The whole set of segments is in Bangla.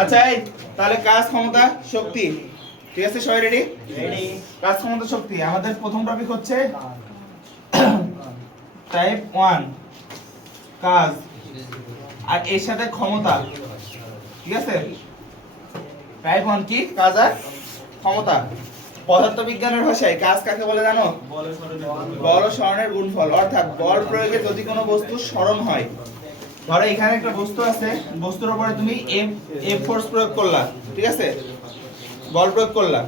আচ্ছা এই তাহলে কাজ ক্ষমতা শক্তি ঠিক আছে সবাই রেডি কাজ ক্ষমতা শক্তি আমাদের প্রথম টপিক হচ্ছে টাইপ 1 কাজ আর এর সাথে ক্ষমতা ঠিক আছে টাইপ 1 কি কাজ আর ক্ষমতা পদার্থবিজ্ঞানের ভাষায় কাজ কাকে বলে জানো বল ও সরণের গুণফল অর্থাৎ বল প্রয়োগে যদি কোনো বস্তু সরণ হয় ধরো এখানে একটা বস্তু আছে বস্তুর উপরে তুমি এফ ফোর্স প্রয়োগ করলা ঠিক আছে বল প্রয়োগ করলা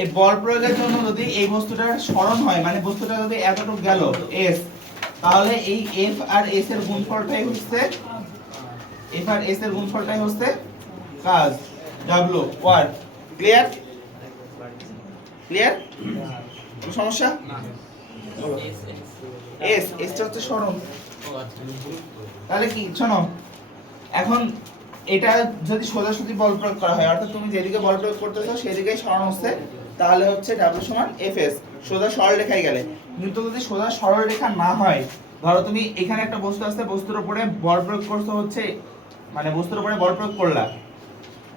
এই বল প্রয়োগের জন্য যদি এই বস্তুটা সরণ হয় মানে বস্তুটা যদি এতটুকু গেল এস তাহলে এই এফ আর এস এর গুণফলটাই হচ্ছে এফ আর এস এর গুণফলটাই হচ্ছে কাজ ডাব্লিউ ওয়ার্ক ক্লিয়ার ক্লিয়ার কোনো সমস্যা এস এসটা হচ্ছে সরণ তাহলে কি শোনো এখন এটা যদি সোজাসুজি বল প্রয়োগ করা হয় অর্থাৎ তুমি যেদিকে বল প্রয়োগ করতেছো সেদিকেই সরণ হচ্ছে তাহলে হচ্ছে W সমান Fs সোজা সরল রেখায় গেলে কিন্তু যদি সোজা সরল রেখা না হয় ধরো তুমি এখানে একটা বস্তু আছে বস্তুর উপরে বল প্রয়োগ করছো হচ্ছে মানে বস্তুর উপরে বল প্রয়োগ করলা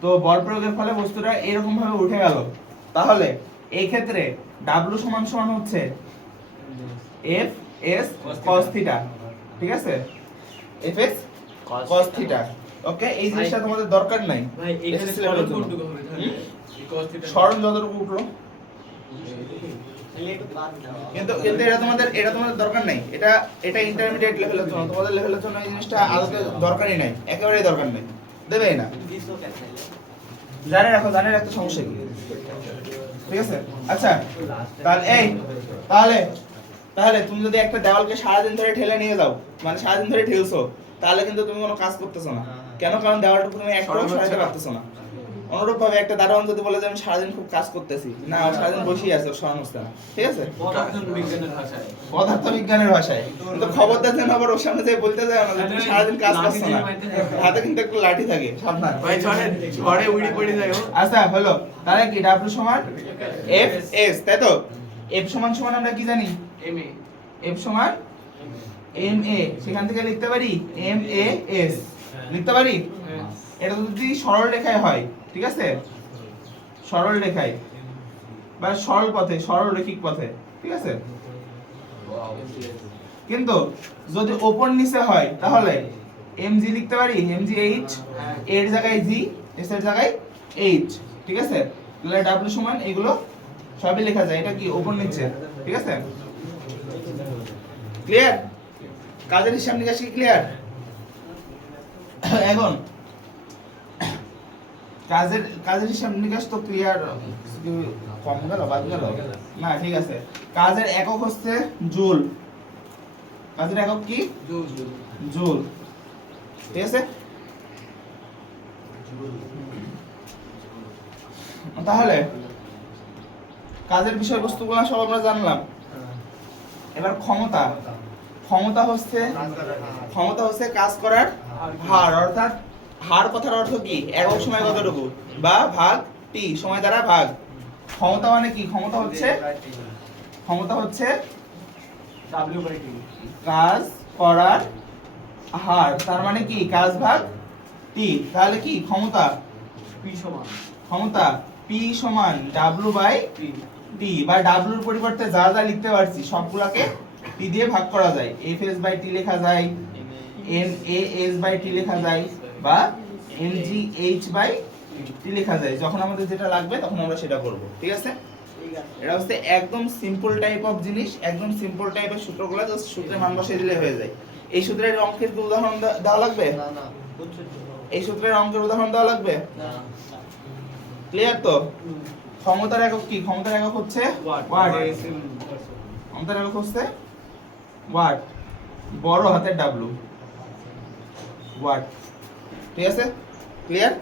তো বল প্রয়োগের ফলে বস্তুটা এরকম ভাবে উঠে গেল তাহলে এই ক্ষেত্রে W সমান সমান হচ্ছে Fs cos θ ঠিক আছে Fs cos θ ওকে এই জিনিসটা তোমাদের দরকার নাই ভাই এখানে কতটুকু হবে তাহলে এই cos θ সরণ যতটুকু উঠলো কিন্তু এটা তোমাদের দরকার নাই এটা ইন্টারমিডিয়েট লেভেলের জন্য তোমাদের লেভেলের জন্য এই জিনিসটা আদতে দরকারই নাই একেবারেই দরকার নাই দেবেই না জানে রাখতে সমস্যা কি ঠিক আছে আচ্ছা তাহলে তুমি যদি একটা দেওয়ালকে সারাদিন ধরে ঠেলে নিয়ে যাও মানে সারাদিন ধরে ঠেলছো তাহলে কিন্তু তুমি কোনো কাজ করতেছো না কেন কারণ দেওয়ালটুকু তুমি একটাও সরাতে পারতেছো না অনুরূপ ভাবে একটা দারোয়ান যদি বলে যে আমি সারাদিন খুব কাজ করতেছি না সারাদিন বসেই আছে সরানো হচ্ছে না ঠিক আছে পদার্থবিজ্ঞানের ভাষায় কিন্তু খবরদার যেন আবার ওর সামনে যে বলতে যায় না তুমি সারাদিন কাজ করছো না হাতে কিন্তু একটু লাঠি থাকে সাবধান ভাই ঝড়ে উড়ি পড়ে যায় আচ্ছা হলো তাহলে কি W সমান F S তাই তো F সমান সমান আমরা কি জানি ma F সমান ma সেখান থেকে লিখতে পারি ma s লিখতে পারি এটা যদি সরল রেখায় হয় ঠিক আছে সরল রেখায় বা সরল পথে সরল রেখিক পথে ঠিক আছে কিন্তু যদি ওপর নিচে হয় তাহলে mg লিখতে পারি mg h এর জায়গায় g s এর জায়গায় h ঠিক আছে তাহলে w সমান এগুলো সবই লেখা যায় এটা কি ওপর নিচে ঠিক আছে ক্লিয়ার কাজের হিসাব নিকাশ কি ক্লিয়ার এখন কাজের হিসাব নিকাশ তো ক্লিয়ার কম গেল বাদ গেল না ঠিক আছে কাজের একক হচ্ছে জুল কাজের একক কি জুল ঠিক আছে তাহলে কাজের বিষয়বস্তুগুলো সব আমরা জানলাম এবার ক্ষমতা হচ্ছে কাজ করার হার অর্থাৎ হার কথার অর্থ কি একক সময় কতটুকু বা ভাগ টি সময় দ্বারা ভাগ ক্ষমতা মানে কি ক্ষমতা হচ্ছে w/t কাজ করার হার তার মানে কি কাজ ভাগ টি তাহলে কি ক্ষমতা p সমান w/t বা w এর পরিবর্তে যা যা লিখতে পারছি সবগুলোকে t দিয়ে ভাগ করা যায় fs/t লেখা যায় nas/t লেখা যায় বা mgh/t লেখা যায় যখন আমাদের যেটা লাগবে তখন আমরা সেটা করব ঠিক আছে এটা হচ্ছে একদম সিম্পল টাইপ অফ জিনিস একদম সিম্পল টাইপের সূত্রগুলো জাস্ট সূত্রে মান বসিয়ে দিলে হয়ে যায় এই সূত্রের অঙ্কের উদাহরণ দেওয়া লাগবে না এই সূত্রের অঙ্কের উদাহরণ দেওয়া লাগবে না ক্লিয়ার তো ক্ষমতার একক কি ক্ষমতার একক হচ্ছে ওয়াট ক্ষমতার একক হচ্ছে ওয়াট বড় হাতের W ওয়াট ঠিক আছে ক্লিয়ার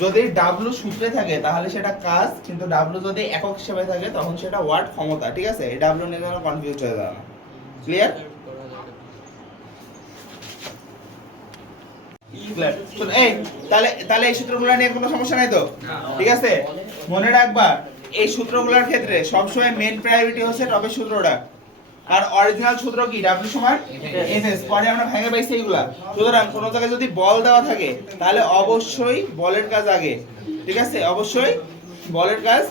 যদি W সূত্রে থাকে তাহলে সেটা কাজ কিন্তু W যদি একক হিসেবে থাকে তখন সেটা ওয়াট ক্ষমতা ঠিক আছে এই W নিয়ে যেন কনফিউজ হয়ে যায় না ক্লিয়ার এই তাহলে এই সূত্রগুলো নিয়ে কোনো সমস্যা নাই তো ঠিক আছে মনে রাখবা এই সূত্রগুলোর ক্ষেত্রে সবসময় মেইন প্রায়োরিটি হচ্ছে টপের সূত্রটা আর অরিজিনাল সূত্র কি W সমান Fs, পরে আমরা ভেঙে পাইছি এইগুলা। সুতরাং কোন জায়গায় যদি বল দেওয়া থাকে তাহলে অবশ্যই বলের কাজ আগে, ঠিক আছে, অবশ্যই বলের কাজ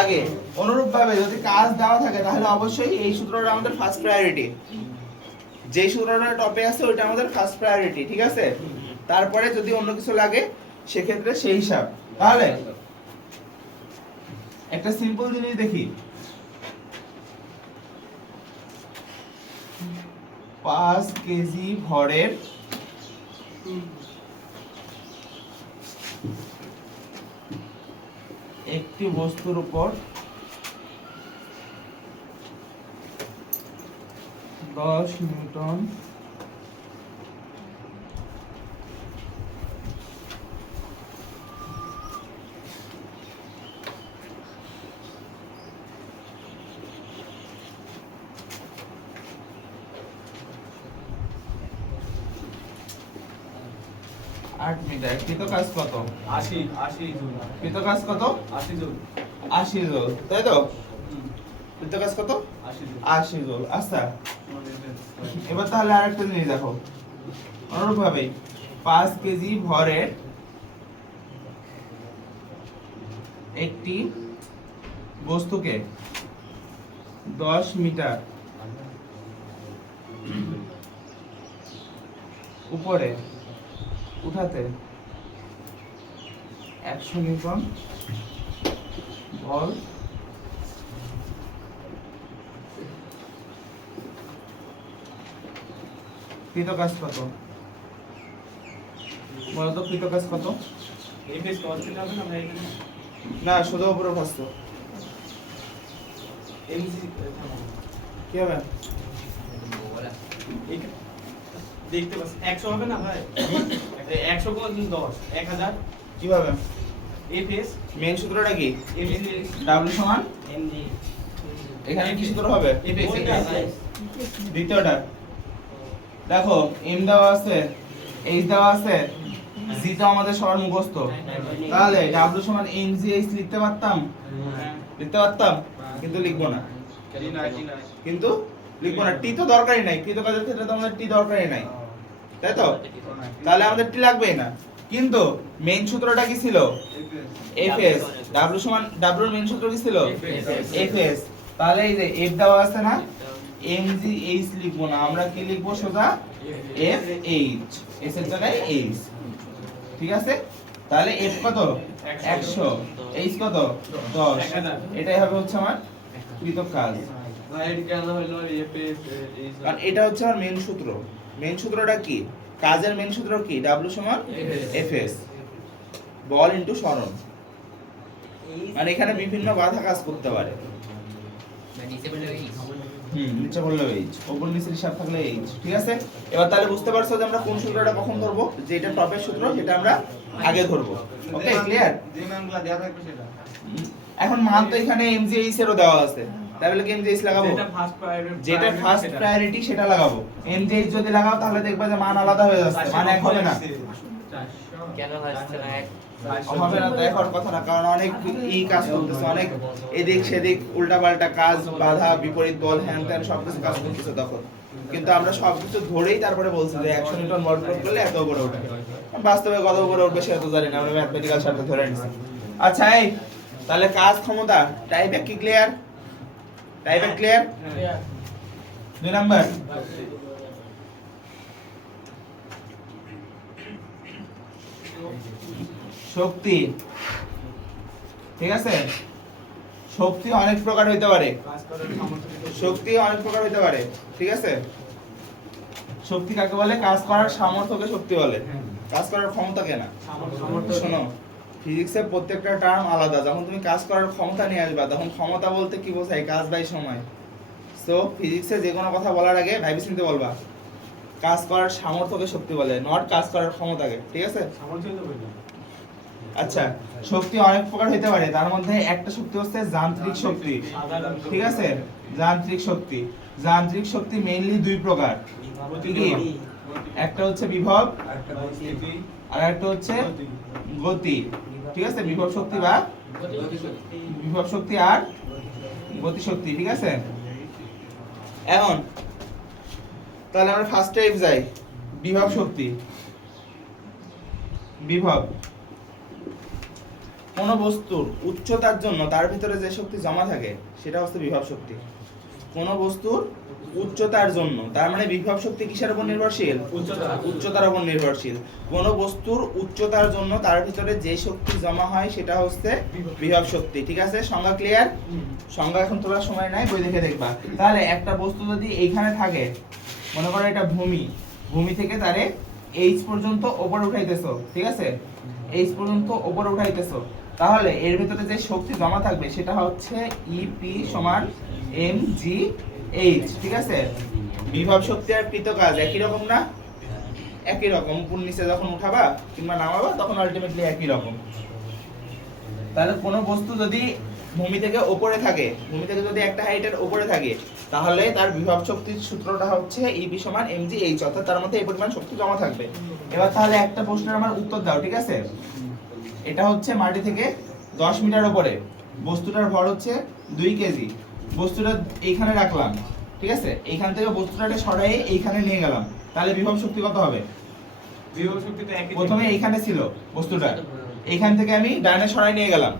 আগে। অনুরূপভাবে যদি কাজ দেওয়া থাকে তাহলে অবশ্যই এই সূত্রটা আমাদের ফার্স্ট প্রায়োরিটি, যেই সূত্রটা টপে আছে ওইটা আমাদের ফার্স্ট প্রায়োরিটি, ঠিক আছে। তারপরে যদি অন্য কিছু লাগে সেক্ষেত্রে সেই হিসাব। তাহলে একটা সিম্পল জিনিস দেখি, 5 কেজি ভরের একটি বস্তুর উপর 10 নিউটন আট মিটার, কৃত কাজ কত? 80 জুল। কৃত কাজ কত? 80 জুল। 80 জুল, তাই তো? কৃত কাজ কত? 80 জুল। 80 জুল। আচ্ছা, এবার তাহলে আরেকটা জিনিস দেখো, অনুরূপভাবে 5 কেজি ভরের একটি বস্তুকে 10 মিটার উপরে উঠাতে 100 নিউটন বল কৃত কাজ কত? বলতো কৃত কাজ কত? Fs cos theta হবে না ভাই এখানে? না, শুধু উপরে ভাসতো MC কি হবে? দেখতে পাচ্ছি 100 হবে না ভাই? 100 কোন 10 1000 কিভাবে? Fs মেইন সূত্রটা কি? MC W সমান mg এখানে কি সূত্র হবে? Fs দ্বিতীয়টা দেখো, m দেওয়া আছে, h দেওয়া আছে, g তো আমাদের সবার মুখস্থ, তাহলে W সমান mgh লিখতে পারতাম, লিখতে পারতাম, কিন্তু লিখবো না, কিন্তু লিখবো না। টি তো দরকারই নাই, কৃত কাজের ক্ষেত্রে তো আমাদের টি দরকারই নাই, তাই তো? তাহলে আমাদের টি লাগবেই না। কিন্তু মেইন সূত্রটা কি ছিল? Fs। W সমান W এর মেইন সূত্র কি ছিল? Fs। তাহলে এই যে f দেওয়া আছে না, mgh লিখবো না, আমরা কি লিখবো? সোজা fh, s এর জায়গায় h, ঠিক আছে। তাহলে f কত? 100, h কত? 10, এটাই হবে হচ্ছে আমার কৃত কাজ। ভাই কেন হলো Fs কারণ এটা হচ্ছে আমার মেইন সূত্র। মেইন সূত্রটা কি? কাজের মেইন সূত্র কি? W সমান Fs, বল ইনটু সরণ। মানে এখানে বিভিন্ন বাধা কাজ করতে পারে। নিচে বললে h, উপর নিচে হিসাব থাকলে h, ঠিক আছে। এবার তাহলে বুঝতে পারছো যে আমরা কোন সূত্রটা কখন ধরবো, যে এটা টপের সূত্র সেটা আমরা আগে ধরবো। ওকে, ক্লিয়ার? যে মানগুলো দেয়া থাকবে সেটা এখন মান তো এখানে mgh এরও দেওয়া আছে, তাহলে কি mgh লাগাবো? যেটা ফার্স্ট প্রায়োরিটি যেটা ফার্স্ট প্রায়োরিটি সেটা লাগাবো। mgh যদি লাগাও তাহলে দেখবা যে মান আলাদা হয়ে যাচ্ছে, মান এক হবে না। কেন হচ্ছে না এক? হবে না তো এক হওয়ার কথা না, কারণ অনেক কাজ করতেছে, অনেক এদিক সেদিক উল্টাপাল্টা কাজ, বাধা বিপরীত বল হ্যান ত্যান সবকিছু কাজ করতেছে তখন। কিন্তু আমরা সবকিছু ধরেই তারপরে বলছি যে 100 নিউটন বল প্রয়োগ করলে এত উপরে ওঠে। বাস্তবে কত উপরে উঠবে সেটা তো জানি না, আমরা ম্যাথমেটিক্যাল শর্ত ধরে নিছি। আচ্ছা, এই তাহলে কাজ ক্ষমতা টাইপ এক কি ক্লিয়ার? টাইপ এক ক্লিয়ার? 2 নাম্বার শক্তি, ঠিক আছে। শক্তি অনেক প্রকার হইতে পারে, কাজ করার সামর্থ্য শক্তি অনেক প্রকার হইতে পারে, ঠিক আছে। শক্তি কাকে বলে? কাজ করার সামর্থ্যকে শক্তি বলে, কাজ করার ক্ষমতাকে না। সামর্থ্য শোনো, ফিজিক্সের প্রত্যেকটা টার্ম আলাদা। যখন তুমি কাজ করার ক্ষমতা নিয়ে আসবা তখন ক্ষমতা বলতে কি বোঝায়? কাজ বাই সময়। সো ফিজিক্সে যে কোনো কথা বলার আগে ভাবি চিন্তে বলবা। কাজ করার সামর্থ্যকে শক্তি বলে, নট কাজ করার ক্ষমতাকে, ঠিক আছে। সামর্থ্য তো বললাম। আচ্ছা, শক্তি অনেক প্রকার হইতে পারে, তার মধ্যে একটা শক্তি হচ্ছে যান্ত্রিক শক্তি, ঠিক আছে। যান্ত্রিক শক্তি, যান্ত্রিক শক্তি মেইনলি দুই প্রকার। কি কি? একটা হচ্ছে বিভব আর একটা হচ্ছে গতি, ঠিক আছে। বিভব শক্তি বা বিভব শক্তি আর গতি শক্তি, ঠিক আছে। এখন তাহলে আমরা ফার্স্ট টাইপ যাই, বিভব শক্তি। বিভব কোন বস্তুর উচ্চতার জন্য তার ভিতরে যে শক্তি জমা থাকে সেটা হচ্ছে বিভব শক্তি। কোন বস্তুর উচ্চতার জন্য, তার মানে বিভব শক্তি কিসের উপর নির্ভরশীল? উচ্চতার উপর নির্ভরশীল। কোন বস্তুর উচ্চতার জন্য তার ভিতরে যে শক্তি জমা হয় সেটা হচ্ছে বিভব শক্তি। ঠিক আছে, সংজ্ঞা ক্লিয়ার? সংজ্ঞা এখন তোলার সময় নাই, বই দেখে দেখবা। তাহলে একটা বস্তু যদি এইখানে থাকে, মনে করো এটা ভূমি, ভূমি থেকে তারে এইচ পর্যন্ত উপরে উঠাইতেছো, ঠিক আছে, এইচ পর্যন্ত উপরে উঠাইতেছো, তাহলে এর ভিতরে যে শক্তি জমা থাকবে সেটা হচ্ছে ইপি সমান mgh। ঠিক আছে, বিভব শক্তি আর কৃত কাজ একই রকম না? একই রকম। উপর নিচে যখন উঠাবা কিংবা নামাবা তখন আলটিমেটলি একই রকম। তাহলে কোনো বস্তু যদি ভূমি থেকে উপরে থাকে, ভূমি থেকে যদি একটা হাইটের উপরে থাকে, তাহলে তার বিভব শক্তির সূত্রটা হচ্ছে ইপি সমান mgh, অর্থাৎ তার মধ্যে এই পরিমাণ শক্তি জমা থাকবে। এবার তাহলে একটা প্রশ্নের আমার উত্তর দাও, ঠিক আছে? এটা হচ্ছে মাটি থেকে 10 মিটার উপরে, বস্তুটার ভর হচ্ছে 2 কেজি, বস্তুটা এইখানে রাখলাম, ঠিক আছে, এইখান থেকে বস্তুটাকে সরাই এইখানে নিয়ে গেলাম, তাহলে বিভব শক্তি কত হবে? বিভব শক্তি তো একই। প্রথমে এইখানে ছিল বস্তুটা, এইখান থেকে আমি ডাইনে সরাই নিয়ে গেলাম,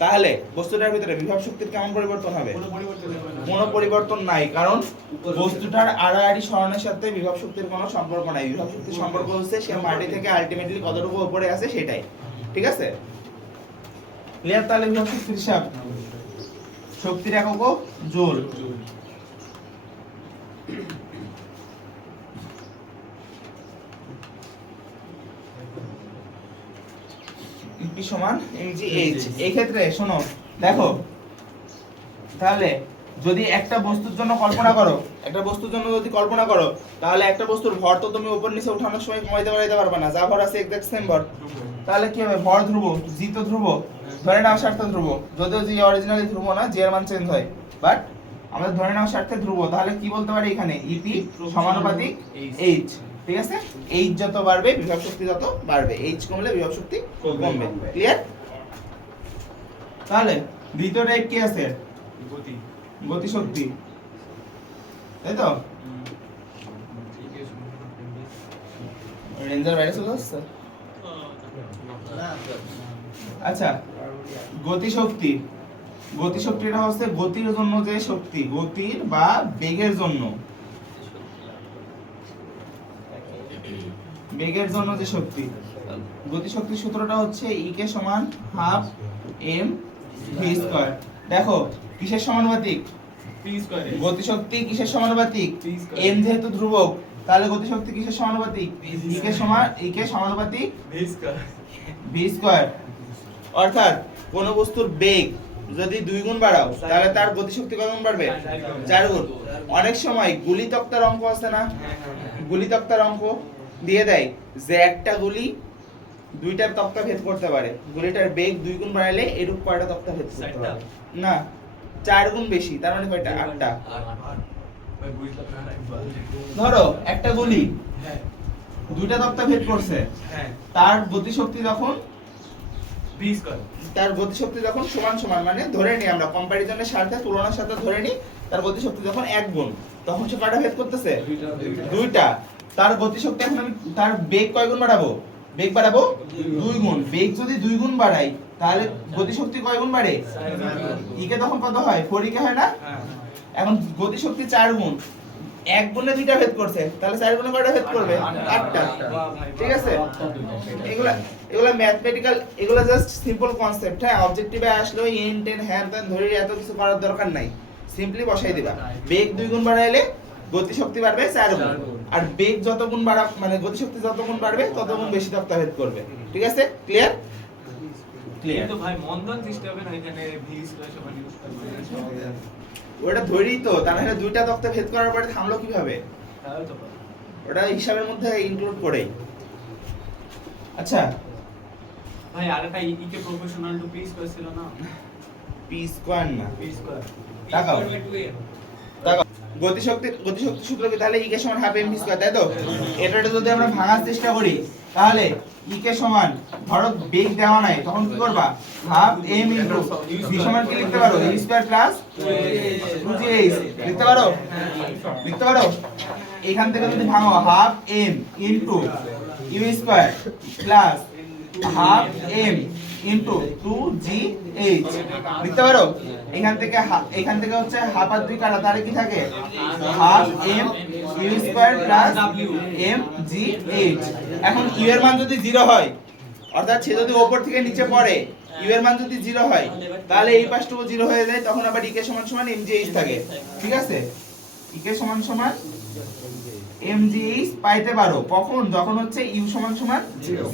তাহলে বস্তুটার ভিতরে বিভব শক্তির কেমন পরিবর্তন হবে? কোনো পরিবর্তন হবে না। কোনো পরিবর্তন নাই, কারণ বস্তুটার আড়াআড়ি সরানোর সাথে বিভব শক্তির কোনো সম্পর্ক নাই। বিভব শক্তির সম্পর্ক হচ্ছে সে মাটি থেকে আলটিমেটলি কতটুকু উপরে আছে সেটাই। ঠিক আছে, ক্লিয়ার? তাহলে বিভব শক্তির হিসাব, শক্তির এককও জুল। ইপি সমান mgh। এই ক্ষেত্রে শোনো, দেখো, তাহলে যদি একটা বস্তুর জন্য কল্পনা করো, একটা বস্তুর জন্য যদি কল্পনা করো, তাহলে একটা বস্তুর ভর তো তুমি উপর নিচে উঠানোর সময় কমাইতে বাড়াইতে পারবে না, যা ভর আছে এক্সাক্ট সেম ভর। তাহলে কি হবে? ভর ধ্রুব, জি তো ধ্রুব, ধরে নাও স্বার্থে ধ্রুব, যদিও জি অরিজিনালি ধ্রুব না, জি এর মান চেঞ্জ হয়, বাট আমরা ধরে নাও স্বার্থে ধ্রুব। তাহলে কি বলতে পারি এখানে? ইপি সমানুপাতিক এইচ। ঠিক আছে, এইচ যত বাড়বে বিভব শক্তি তত বাড়বে, এইচ কমলে বিভব শক্তি কমবে। ক্লিয়ার? তাহলে দ্বিতীয় টাইপ কি আছে? গতি। গতি শক্তি, তাই তো? রেঞ্জার বাইরে চলে আসছে। আচ্ছা, গতি শক্তি, গতি শক্তিটা হচ্ছে গতির জন্য যে শক্তি, গতির বা বেগের জন্য, বেগের জন্য যে শক্তি। গতি শক্তির সূত্রটা হচ্ছে E কে সমান হাফ m v স্কয়ার। দেখো কিসের সমানুপাতিক? p square. গতি শক্তি কিসের সমানুপাতিক? p square. m যেহেতু ধ্রুবক, তাহলে গতি শক্তি কিসের সমানুপাতিক? E কে সমানুপাতিক v স্কয়ার। v square. অর্থাৎ কোন বস্তুর বেগ যদি 2 গুণ বাড়াও, তাহলে তার গতি শক্তি কত গুণ বাড়বে? 4 গুণ। অনেক সময় গুলি তক্তার অঙ্ক আছে না, গুলি তক্তার অঙ্ক দিয়ে দেয় যে একটা গুলি 2টা তক্তা ভেদ করতে পারে, গুলিটার বেগ 2 গুণ বাড়ালে এরূপ কয়টা তক্তা ভেদ করতে পারে? না, 4 গুণ বেশি, তার মানে কয়টা? 8টা। ভাই বুঝলাম না একবার। ধরো একটা গুলি হ্যাঁ 2টা তক্তা ভেদ করছে, হ্যাঁ তার গতি শক্তি যখন, v স্কয়ার। তার গতি শক্তি যখন সমান সমান, মানে ধরে নিই আমরা কম্পারিজনের স্বার্থে, তুলনার সাথে ধরে নিই তার গতি শক্তি যখন 1 গুণ, তখন সে কয়টা ভেদ করতেছে? 2টা। তার গতি শক্তি এখন আমি তার বেগ কয় গুণ বাড়াবো? বেগ বাড়াবো 2 গুণ। বেগ যদি 2 গুণ বাড়াই তাহলে গতি শক্তি কয় গুণ বাড়ে? ই কে তখন কত হয়? 4 কে হয় না? হ্যাঁ এখন গতি শক্তি 4 গুণ, 1 গুণে 2টা ভেদ করছে, তাহলে 4 গুণে কয়টা ভেদ করবে? 8টা। ঠিক আছে, এগুলা এগুলা ম্যাথমেটিক্যাল, এগুলা জাস্ট সিম্পল কনসেপ্ট। হ্যাঁ, অবজেক্টিভে আসলে ওই এন টেন হ্যান ত্যান ধরে এত কিছু করার দরকার নাই, সিম্পলি বসাই দিবা। বেগ 2 গুণ বাড়াইলে গতি শক্তি বাড়বে 4 গুণ, আর বেগ যত গুণ বাড়া মানে গতি শক্তি যত গুণ বাড়বে তত গুণ বেশি তক্তা ভেদ করবে। ঠিক আছে, ক্লিয়ার? ক্লিয়ার। কিন্তু ভাই মন্দন সৃষ্টি হবে না এখানে v স্কয়ার সমান u স্কয়ার। ওটা ধরেই তো, তার মানে 2টা তক্তা ভেদ করার পরে থামলো কিভাবে? তাহলে তো ওটা হিসাবের মধ্যে ইনক্লুড করেই। আচ্ছা, ভাই আরেকটা e K proportional to p square ছিল না? পি স্কয়ার না, p স্কয়ার। তাকাও তাকাও, গতি শক্তি সূত্র কি? তাহলে E কে সমান হাফ m v স্কয়ার, তাই তো? এটা যদি আমরা ভাঙার চেষ্টা করি, তাহলে ই কে সমান, ধরো বেগ দেওয়া নাই, তখন কি করবা, হাফ এম ইনটু ভি সমান কি লিখতে পারো, এ স্কয়ার প্লাস 2gh লিখতে পারো, লিখতে পারো। এখান থেকে যদি ভাঙো, half M into U square plus half M into 2gh লিখতে পারো। এখান থেকে হচ্ছে হাফ আর 2 কাটা, তাহলে কি থাকে, half M U square plus M G H. এখন ইউ এর মান যদি 0 হয়, অর্থাৎ সে যদি উপর থেকে নিচে পড়ে, ইউ এর মান যদি 0 হয়, তাহলে এই পাশটুকু 0 হয়ে যায়, তখন আবার ইকে সমান সমান এম জি এইচ থাকে। ঠিক আছে, ইকে সমান সমান এম জি এইচ পাইতে পারো কখন, যখন হচ্ছে ইউ সমান সমান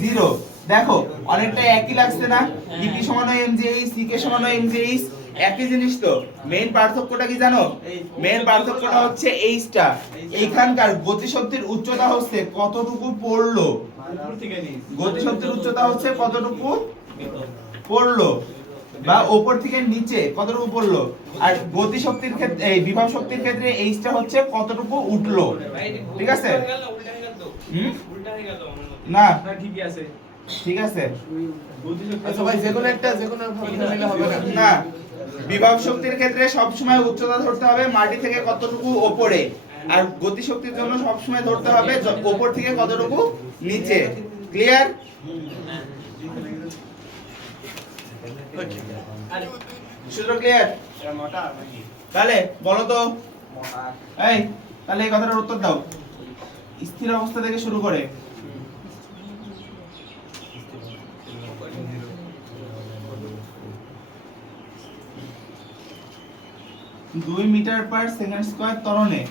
0। দেখো অনেকটা একই লাগছে না, ডিপি সমান হয় এম জি এইচ, সিকে সমান হয় এম জি এইচ, একই জিনিস তো। মেইন পার্থক্যটা কি জানো, মেইন পার্থক্যটা হচ্ছে এইচটা, এইখানকার গতিশক্তির উচ্চতা হচ্ছে কতটুকু পড়লো, উপর থেকে নিচ, গতিশক্তির উচ্চতা হচ্ছে কতটুকু পড়লো, বা উপর থেকে নিচে কতটুকু পড়লো, আর গতিশক্তির ক্ষেত্রে, এই বিভব শক্তির ক্ষেত্রে এইচটা হচ্ছে কতটুকু উঠলো। ঠিক আছে, উল্টা হয়ে গেল আমার মতে। না না ঠিকই আছে, ঠিক আছে, গতিশক্তি আচ্ছা ভাই, যেকোনো একটা ভাবে নিলে হবে না? না বিভব শক্তির ক্ষেত্রে সবসময় উচ্চতা ধরতে হবে মাটি থেকে কতটুকু ওপরে, আর গতি শক্তির জন্য সবসময় ধরতে হবে ওপর থেকে কতটুকু নিচে। ক্লিয়ার? সূত্র ক্লিয়ার? তাহলে বলো তো, এই তাহলে এই কথাটার উত্তর দাও, স্থির অবস্থা থেকে শুরু করে। দুই মিটার পার সেকেন্ড স্কয়ার ত্বরণে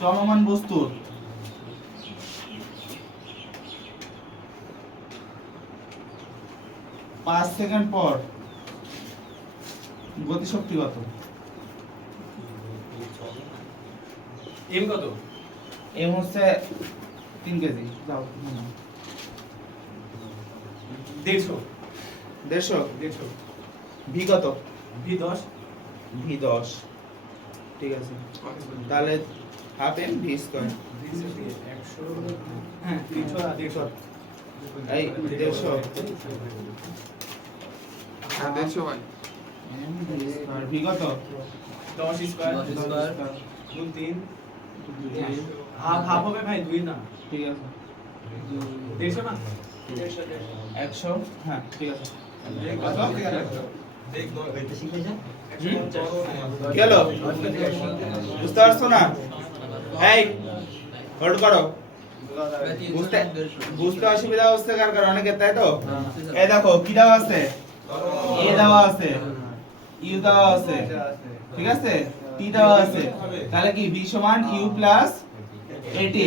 চলমান বস্তুর পাঁচ সেকেন্ড পর গতিশক্তি কত? এম কত? এম হচ্ছে 3 কেজি। যাও 150 150। ভি কত? ভি 10। ভি 10। ঠিক আছে, তাহলে হাফ এম ভি স্কয়ার, 100, হ্যাঁ 300 আর 150। এই 150 হ্যাঁ, 150 ভাই। এম ভি স্কয়ার, ভি কত? 10 স্কয়ার 10 স্কয়ার গুণ 3, হাফ হাফ হবে ভাই, 2 না, ঠিক আছে 150 না, 100, হ্যাঁ ঠিক আছে। কত? কি হলো? বুঝতে পারছো না? এই হোল্ড করো, বুঝতে বুঝতে অসুবিধা হচ্ছে কার অনেকের, তাই তো? এই দেখো কি দেওয়া আছে, এ দেওয়া আছে, ইউ দেওয়া আছে, ঠিক আছে, টি দেওয়া আছে, তাহলে কি ভি সমান ইউ প্লাস এটি।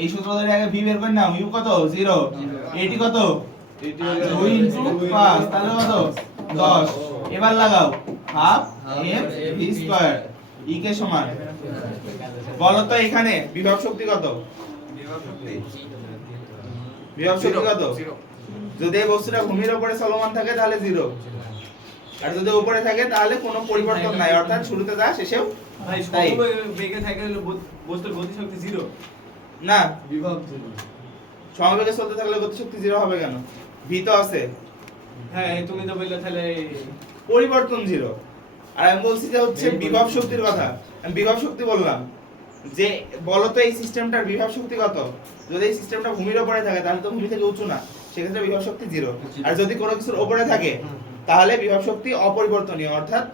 এই সূত্র ধরে আগে ভি বের করে নাও, ইউ কত? 0, এটি কত? 2 ইনটু 5, তাহলে কত? 10। এবার লাগাও হাফ এম ভি স্কয়ার, ই কে সমান, বলো তো এখানে বিভব শক্তি কত? বিভব শক্তি কত? যদি এই বস্তুটা ভূমির উপরে চলমান থাকে তাহলে 0, আর যদি উপরে থাকে তাহলে কোনো পরিবর্তন নাই, অর্থাৎ শুরুতে যা শেষেও ভাই তাই। কত বেগে থাকে বস্তুর গতিশক্তি 0? না, বিভব সমবেগে চলতে থাকলে গতিশক্তি 0 হবে কেন? ভি তো আছে, হ্যাঁ তুমি তো বললে তাহলে পরিবর্তন 0। আর আমি বলছি যে হচ্ছে বিভব শক্তির কথা, আমি বিভব শক্তি বললাম যে বলো তো এই সিস্টেমটার বিভব শক্তি কত? যদি এই সিস্টেমটা ভূমির উপরে থাকে তাহলে তো ভূমি থেকে উঁচু না, সেক্ষেত্রে বিভব শক্তি 0। আর যদি কোনো কিছুর উপরে থাকে তাহলে বিভব শক্তি অপরিবর্তনীয়, অর্থাৎ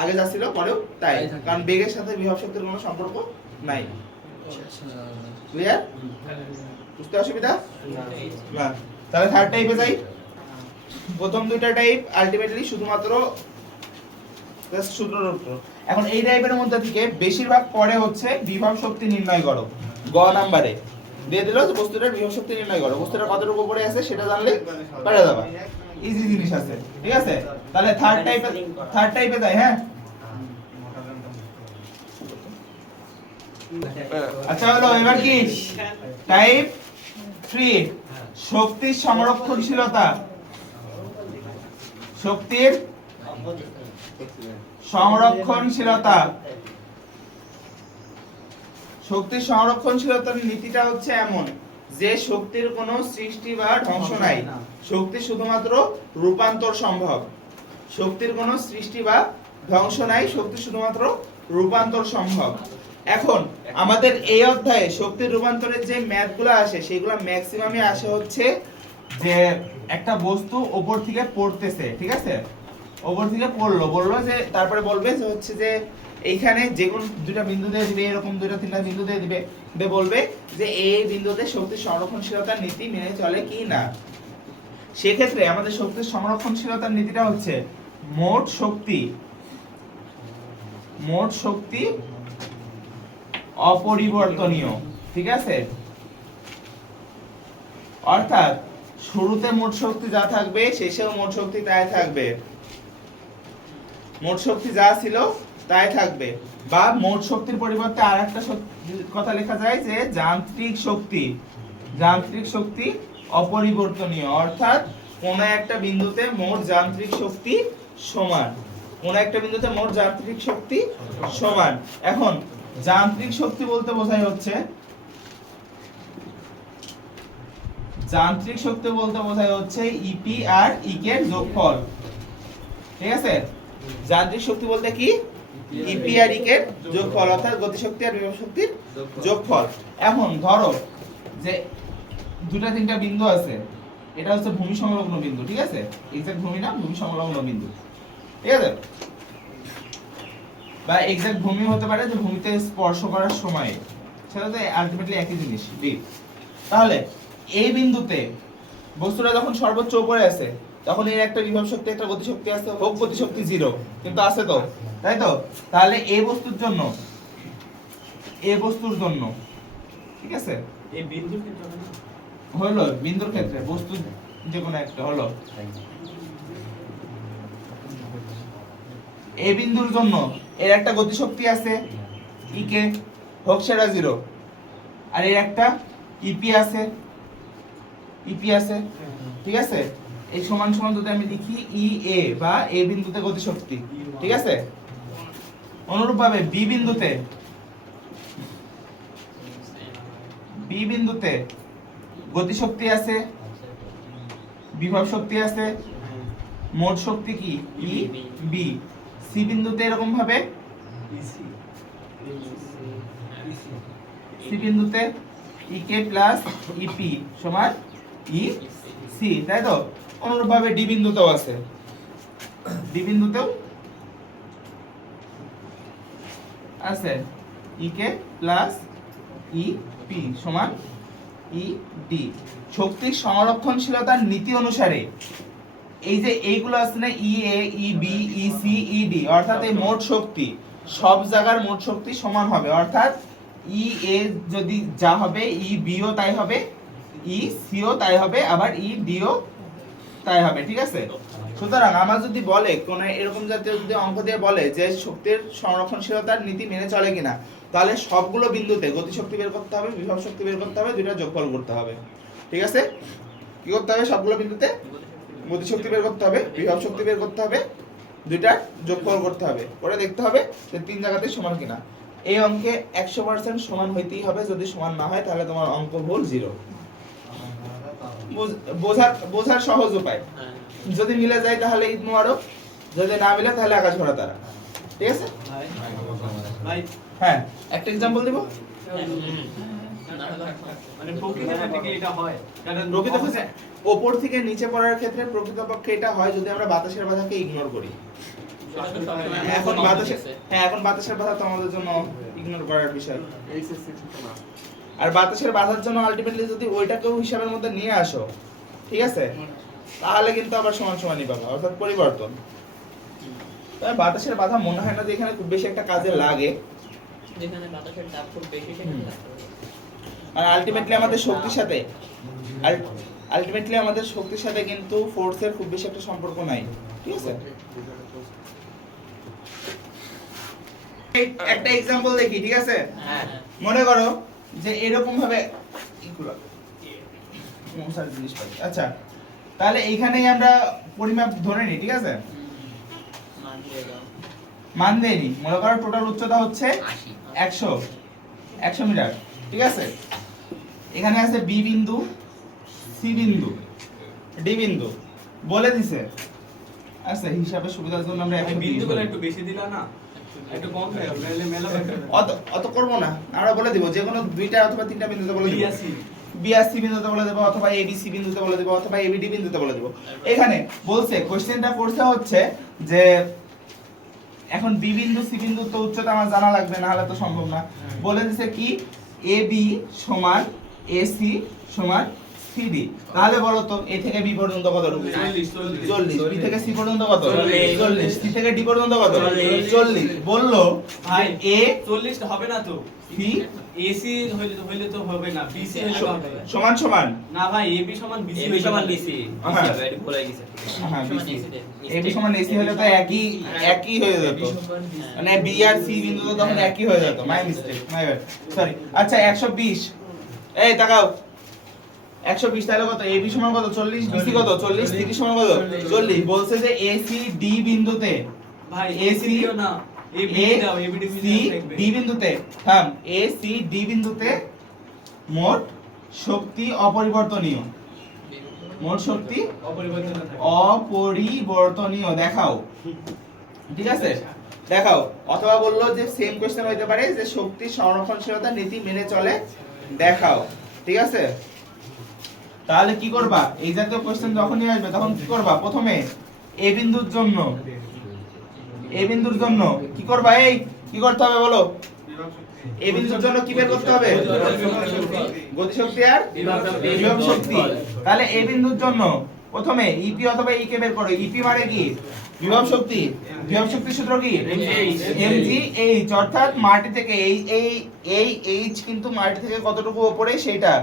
আগে যা ছিল পরেও তাই, কারণ বেগের সাথে বিভব শক্তির কোনো সম্পর্ক নাই। ক্লিয়ার? বুঝতে অসুবিধা না? তাহলে থার্ড টাইপে যাই। প্রথম দুইটা টাইপ আলটিমেটলি শুধুমাত্র জাস্ট সূত্রের উত্তর। এখন এই টাইপের মধ্যে থেকে বেশিরভাগ পরে হচ্ছে বিভব শক্তি নির্ণয় করো, গ নাম্বারে দিয়ে দিল যে বস্তুটার বিভব শক্তি নির্ণয় করো, বস্তুটা কতটুকু উপরে আছে সেটা জানলে পারে যাবে, ইজি জিনিস আছে। ঠিক আছে, তাহলে থার্ড টাইপে যাই। হ্যাঁ আচ্ছা হলো, এবার কি টাইপ 3, শক্তির সংরক্ষণশীলতা। শক্তির সংরক্ষণশীলতা, শক্তির সংরক্ষণশীলতার নীতিটা হচ্ছে এমন যে শক্তির কোনো সৃষ্টি বা ধ্বংস নাই, শক্তি শুধুমাত্র রূপান্তর সম্ভব। শক্তির কোনো সৃষ্টি বা ধ্বংস নাই, শক্তি শুধুমাত্র রূপান্তর সম্ভব। এখন আমাদের এই অধ্যায়ে শক্তির রূপান্তরের যে ম্যাথগুলো আসে সেগুলো ম্যাক্সিমামই আসে হচ্ছে যে একটা বস্তু উপর থেকে পড়তেছে, ঠিক আছে, উপর থেকে বললো যে তারপরে বলবে যে হচ্ছে যে এইখানে যে কোন দুটা বিন্দু দিয়ে দিবে, এরকম দুটা তিনটা বিন্দু দিয়ে দিবে, দিয়ে বলবে যে এই বিন্দুতে শক্তির সংরক্ষণশীলতার নীতি মেনে চলে কি না। সেক্ষেত্রে আমাদের শক্তির সংরক্ষণশীলতার নীতিটা হচ্ছে মোট শক্তি অপরিবর্তনীয়, ঠিক আছে। অর্থাৎ শুরুতে মোট শক্তি যা থাকবে শেষেও মোট শক্তি তাই থাকবে, মোট শক্তি যা ছিল তাই থাকবে। বা মোট শক্তির পরিবর্তে আরেকটা কথা লেখা যায় যে যান্ত্রিক শক্তি অপরিবর্তনীয়। অর্থাৎ কোন একটা বিন্দুতে মোট যান্ত্রিক শক্তি সমান, কোন একটা বিন্দুতে মোট যান্ত্রিক শক্তি সমান। এখন যান্ত্রিক শক্তি বলতে বোঝায় হচ্ছে ইপি আর ইকে এর যোগফল, ঠিক আছে। যান্ত্রিক শক্তি বলতে কি? ইপি আর ইকে এর যোগফল, অর্থাৎ গতিশক্তি আর বিভব শক্তির যোগফল। এখন ধরো যে দুটা তিনটা বিন্দু আছে, এটা হচ্ছে ভূমি সংলগ্ন বিন্দু, ঠিক আছে, এক্সাক্ট ভূমি না, ভূমি সংলগ্ন বিন্দু, ঠিক আছে। বা এক্সাক্ট ভূমি হতে পারে যে ভূমিতে স্পর্শ করার সময়, সেটা তো আলটিমেটলি একই জিনিস ডি। তাহলে এই বিন্দুতে বস্তুটা যখন সর্বোচ্চ উপরে আছে তখন এর একটা বিভব শক্তি একটা গতিশক্তি আছে, হোক গতিশক্তি 0 কিন্তু আছে তো, তাই তো। তাহলে এই বস্তুর জন্য ঠিক আছে, এই বিন্দুর ক্ষেত্রে হলো বিন্দুর ক্ষেত্রে বস্তু যে কোনো একটা হলো, এই বিন্দুর জন্য এর একটা গতিশক্তি আছে ইকে, হোক সেটা 0, আর এর একটা ইপি আছে, ঠিক আছে। এই সমান সমান যদি আমি লিখি ই এ বা এ বিন্দুতে গতিশক্তি, ঠিক আছে। অনুরূপভাবে বি বিন্দুতে গতিশক্তি আছে, বিভব শক্তি আছে, মোট শক্তি কি ই বি। সি বিন্দুতে এরকম ভাবে সি বিন্দুতে ইকে প্লাস ইপি সমান ই সি, তাই তো। অনুরূপভাবে ডি বিন্দুতেও আছে, ডি বিন্দুতেও আছে ইকে প্লাস ই পি সমান ই ডি। শক্তির সংরক্ষণশীলতার নীতি অনুসারে এই যে এইগুলো আছে না, E A E B E C E D, অর্থাৎ এই মোট শক্তি সব জায়গার মোট শক্তি সমান হবে। অর্থাৎ ই এ যদি যা হবে ই বিও তাই হবে, ই সিও তাই হবে, আবার ই ডিও তাই হবে, ঠিক আছে। সুতরাং আমার যদি বলে কোন এরকম জাতীয় যদি অঙ্ক দিয়ে বলে যে শক্তির সংরক্ষণশীলতার নীতি মেনে চলে কিনা, তাহলে সবগুলো বিন্দুতে গতিশক্তি বের করতে হবে, বিভব শক্তি বের করতে হবে, দুইটা যোগফল করতে হবে, ঠিক আছে। কি করতে হবে? সবগুলো বিন্দুতে গতিশক্তি বের করতে হবে, বিভব শক্তি বের করতে হবে, দুইটা যোগফল করতে হবে, করে দেখতে হবে যে তিন জায়গাতে সমান কিনা। এই অঙ্কে 100% সমান হইতেই হবে, যদি সমান না হয় তাহলে তোমার অঙ্ক ভুল 0। বোঝার সহজ উপায়, যদি মিলে যায় তাহলে ঈদ মোবারক, যদি না মিলে তাহলে আকাশ ভরা তারা, ঠিক আছে। ভাই হ্যাঁ, একটা एग्जांपल দেব। মানে প্রকৃতপক্ষে এটা হয়, কারণ প্রকৃতপক্ষে উপর থেকে নিচে পড়ার ক্ষেত্রে প্রকৃতপক্ষে এটা হয় যদি আমরা বাতাসের বাধাকে ইগনোর করি। এখন বাতাসের বাধা তো আমাদের জন্য ইগনোর করার বিষয়। আর বাতাসের বাধার জন্য আলটিমেটলি যদি ওইটাকেও হিসাবের মধ্যে নিয়ে আসো, ঠিক আছে, তাহলে কিন্তু আবার সমান সমানই পাবা, অর্থাৎ পরিবর্তন। তবে বাতাসের বাধা মনে হয় না যে এখানে খুব বেশি একটা কাজে লাগে, যেখানে বাতাসের চাপ খুব বেশি সেখানে লাগবে। আর আলটিমেটলি আমাদের শক্তির সাথে কিন্তু ফোর্সের খুব বেশি একটা সম্পর্ক নাই, ঠিক আছে। একটা एग्जांपल দেখি, ঠিক আছে। হ্যাঁ, মনে করো যে এরকম ভাবে এগুলো মশার জিনিস পাই। আচ্ছা, তাহলে এইখানেই আমরা পরিমাপ ধরে নিই, ঠিক আছে। মান দিয়ে দাও। মান দেই নি, মনে করো টোটাল উচ্চতা হচ্ছে 100 মিটার, ঠিক আছে। এখানে আছে বি বিন্দু, সি বিন্দু, ডি বিন্দু বলে দিছে। আচ্ছা হিসাবের সুবিধার জন্য আমরা ভাই 120 বিন্দুগুলো বলি। একটু বেশি দিলা না, একটু কম দেয়, নাহলে মেলা ব্যাপার। অত করব না, আমরা বলে দিব যে কোনো দুইটা অথবা তিনটা বিন্দুতে বলে দিব। বিয়াসি বি আর সি বিন্দুতে বলে দেব, অথবা এ বি সি বিন্দুতে বলে দেব, অথবা এ বি ডি বিন্দুতে বলে দেব। এখানে বলছে কোশ্চেনটা করতে হচ্ছে যে এখন বি বিন্দু সি বিন্দু তো উচ্চতা আমার জানা লাগবে, না হলে তো সম্ভব না। বলে দিছে কি এ বি সমান এ সি সমান সি ডি। তাহলে বলো তো এ থেকে বি পর্যন্ত কত দূর? 40। বি থেকে সি পর্যন্ত কত? 40। সি থেকে ডি পর্যন্ত কত? 40। বললো ভাই এ 40 হবে না তো, সি এসি হইলে তো হবে না, বিসি হইলে তো হবে সমান সমান। না ভাই, এবি সমান বিসি এবি সমান বিসি হ্যাঁ। এটা ভুলে গেছে হ্যাঁ সমান BC AC তে। এ বি সমান এসি হলে তো একই হয়ে যেত, মানে বি আর সি বিন্দু তো তখন একই হয়ে যেত। My mistake, my bad, sorry. আচ্ছা 120, এই তাকাও 120 তাহলে কত? এ বি সমান কত? 40। বিসি কত? 40। সি ডি সমান কত? 40। বলছে যে এ সি ডি বিন্দুতে, ভাই AC এসি দিও না, এবি এ দাও, এবি ডি সি ডি বিন্দুতে, থাম, এ সি ডি বিন্দুতে মোট শক্তি অপরিবর্তনীয়। মোট শক্তি অপরিবর্তিত থাকে। অপরিবর্তনীয় দেখাও। ঠিক আছে, দেখাও। অথবা বললো যে সেম কোশ্চেন হইতে পারে যে শক্তি সংরক্ষণশীলতা নীতি মেনে চলে দেখাও। ঠিক আছে, তাহলে কি করবা? এই জাতীয় কোশ্চেন যখনই আসবে তখন কি করবা? প্রথমে এ বিন্দুর জন্য কি করবা? এই কি করতে হবে বলো? এ বিন্দুর জন্য কি বের করতে হবে? গতিশক্তি আর বিভব শক্তি। তাহলে এ বিন্দুর জন্য প্রথমে ইপি অথবা ই কে বের করো। ইপি মানে কি? বিভব শক্তি। বিভব শক্তির সূত্র কি? mgh, অর্থাৎ মাটি থেকে এই এইচ কিন্তু মাটি থেকে কতটুকু উপরে সেইটা।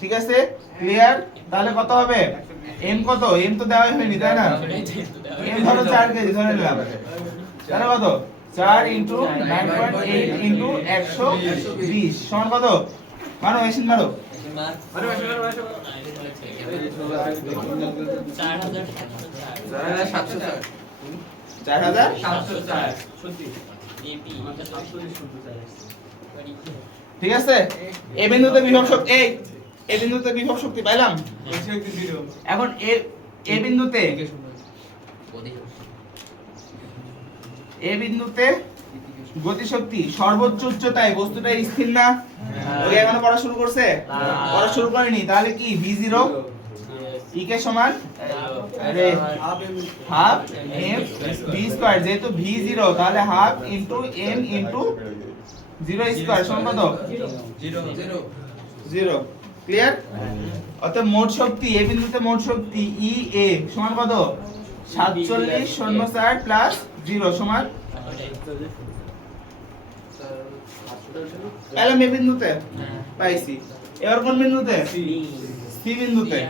ঠিক আছে, ক্লিয়ার? তাহলে কত হবে? এম কত? এম তো দেওয়াই হয়নি, তাই না? এম ধরো 4 কেজি ধরে নিলাম। তাহলে কত? 4 ইনটু 9.8 ইনটু 120 সমান কত? মারো, মেশিন মারো। 4000। সত্যি এপি আমাদের 47 শুনতে চাই। ঠিক আছে, এ বিন্দুতে বিভব শক্তি, এ বিন্দুতে বিভব শক্তি পাইলাম। গতিশক্তি 0। এখন এ বিন্দুতে গতিশক্তি সর্বোচ্চ উচ্চতায় বস্তুটা স্থির না? ওই এখনো পড়া শুরু করছে? পড়া শুরু করেনি। তাহলে কি v0 ই কে সমান আরে হাফ এম ভি স্কয়ার। যেহেতু v0 তাহলে half into M into 0 square সমান কত? 0। ক্লিয়ার? অর্থাৎ মোট শক্তি এ বিন্দুতে মোট শক্তি ই এ সমান কত? 47 প্লাস 0 সমান এলএম এ বিন্দুতে পাইছি। এবার কোন বিন্দুতে? সি বিন্দুতে,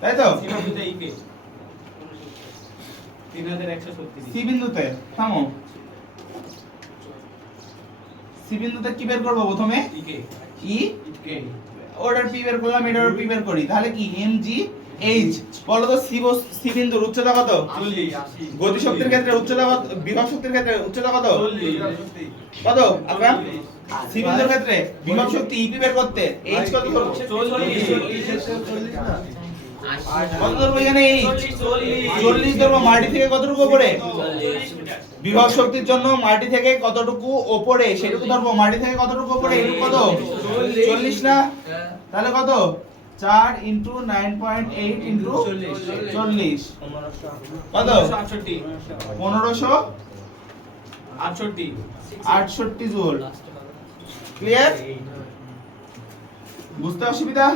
তাই তো? সিমাবিতে ইকে 3136। সি বিন্দুতে থামো। সি বিন্দুতে কি বের করব প্রথমে? ইকে ই ইকে অর্ডার পি বের করলাম, এটা অর্ডার পি বের করি। তাহলে কি এম জি এইচ। বলো তো সি বিন্দুর উচ্চতা কত? 40 গতিশক্তির ক্ষেত্রে উচ্চতা কত? বিভব শক্তির ক্ষেত্রে উচ্চতা কত? 40 কত আকরাম? সি বিন্দুর ক্ষেত্রে বিভব শক্তি ইপি বের করতে এইচ কত ধরবো? 40 কত ধরবো এখানে? এইচ 40 ধরবো। মাটি থেকে কতটুকু উপরে? বিভব শক্তির জন্য মাটি থেকে কতটুকু উপরে সেটুকু ধরবো। মাটি থেকে কতটুকু উপরে? এটুকু কত? 40 না? তাহলে কত? 4 ইনটু 9.8 ইনটু 40 কত? 1568 জুল। ক্লিয়ার? বুঝতে অসুবিধা?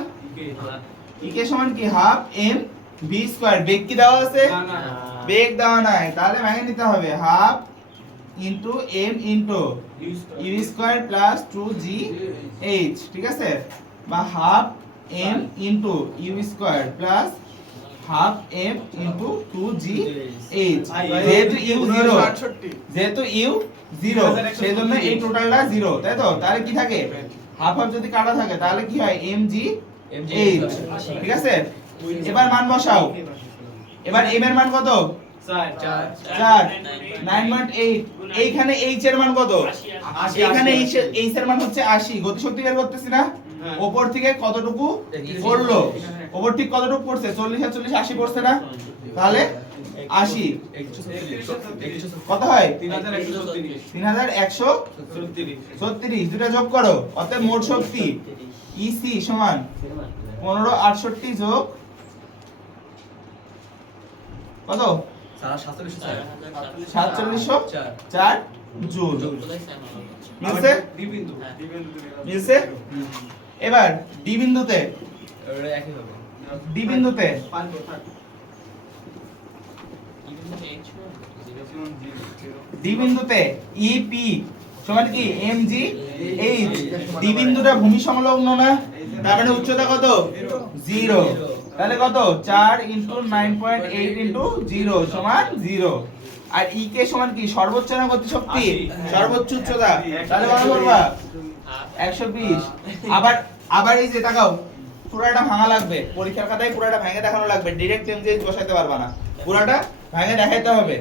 ইকে সমান কি? Half M V square. বেগ কি দেওয়া আছে? বেগ দেওয়া নাই, তাহলে ভেঙে নিতে হবে। Half into M into U square plus two G H. ঠিক আছে, বা half M into U square plus half M into two G H. যেহেতু ইউ 0, যেহেতু ইউ 0 সেই জন্য এই টোটালটা 0, তাই তো? তাহলে কি থাকে? হাফ হাফ যদি কাটা থাকে তাহলে কি হয়? MG H. ঠিক আছে, এবার মান বসাও। এবার এম এর মান কত? 4 9.8। এইখানে এইচ এর মান কত? এখানে এইচ এর মান হচ্ছে 80। গতিশক্তি বের করতেছি না? হ্যাঁ। ওপর থেকে কতটুকু পড়লো, ওপর ঠিক কতটুকু পড়ছে, 40 আর 40 80 পড়ছে না, তাহলে 80 কত হয় 3136 3136, দুটো যোগ করো, অতএব মোট শক্তি ইসি সমান 1568 যোগ কত 4704 জুল। মিলছে? মিলছে? এবার ডি বিন্দুতে, ডি বিন্দুতে ডি বিন্দুতে ইপি সমান কি এমজি এইচ। ডি বিন্দুটা ভূমি সংলগ্ন না, তার মানে উচ্চতা কত 0, তাহলে কত 4 * 9.8 * 0 সমান 0। আর ই কে সমান কি সর্বোচ্চ না গতিশক্তি, সর্বোচ্চ উচ্চতা, তাহলে কত করবা 120। আবার আবার এই যে তাকাও, পুরাটা ভাঙা লাগবে, পরীক্ষার খাতায় পুরাটা ভেঙে দেখানো লাগবে, ডাইরেক্ট এমজিএইচ বসাইতে পারবা না, পুরাটা ভেঙে দেখাইতে হবে।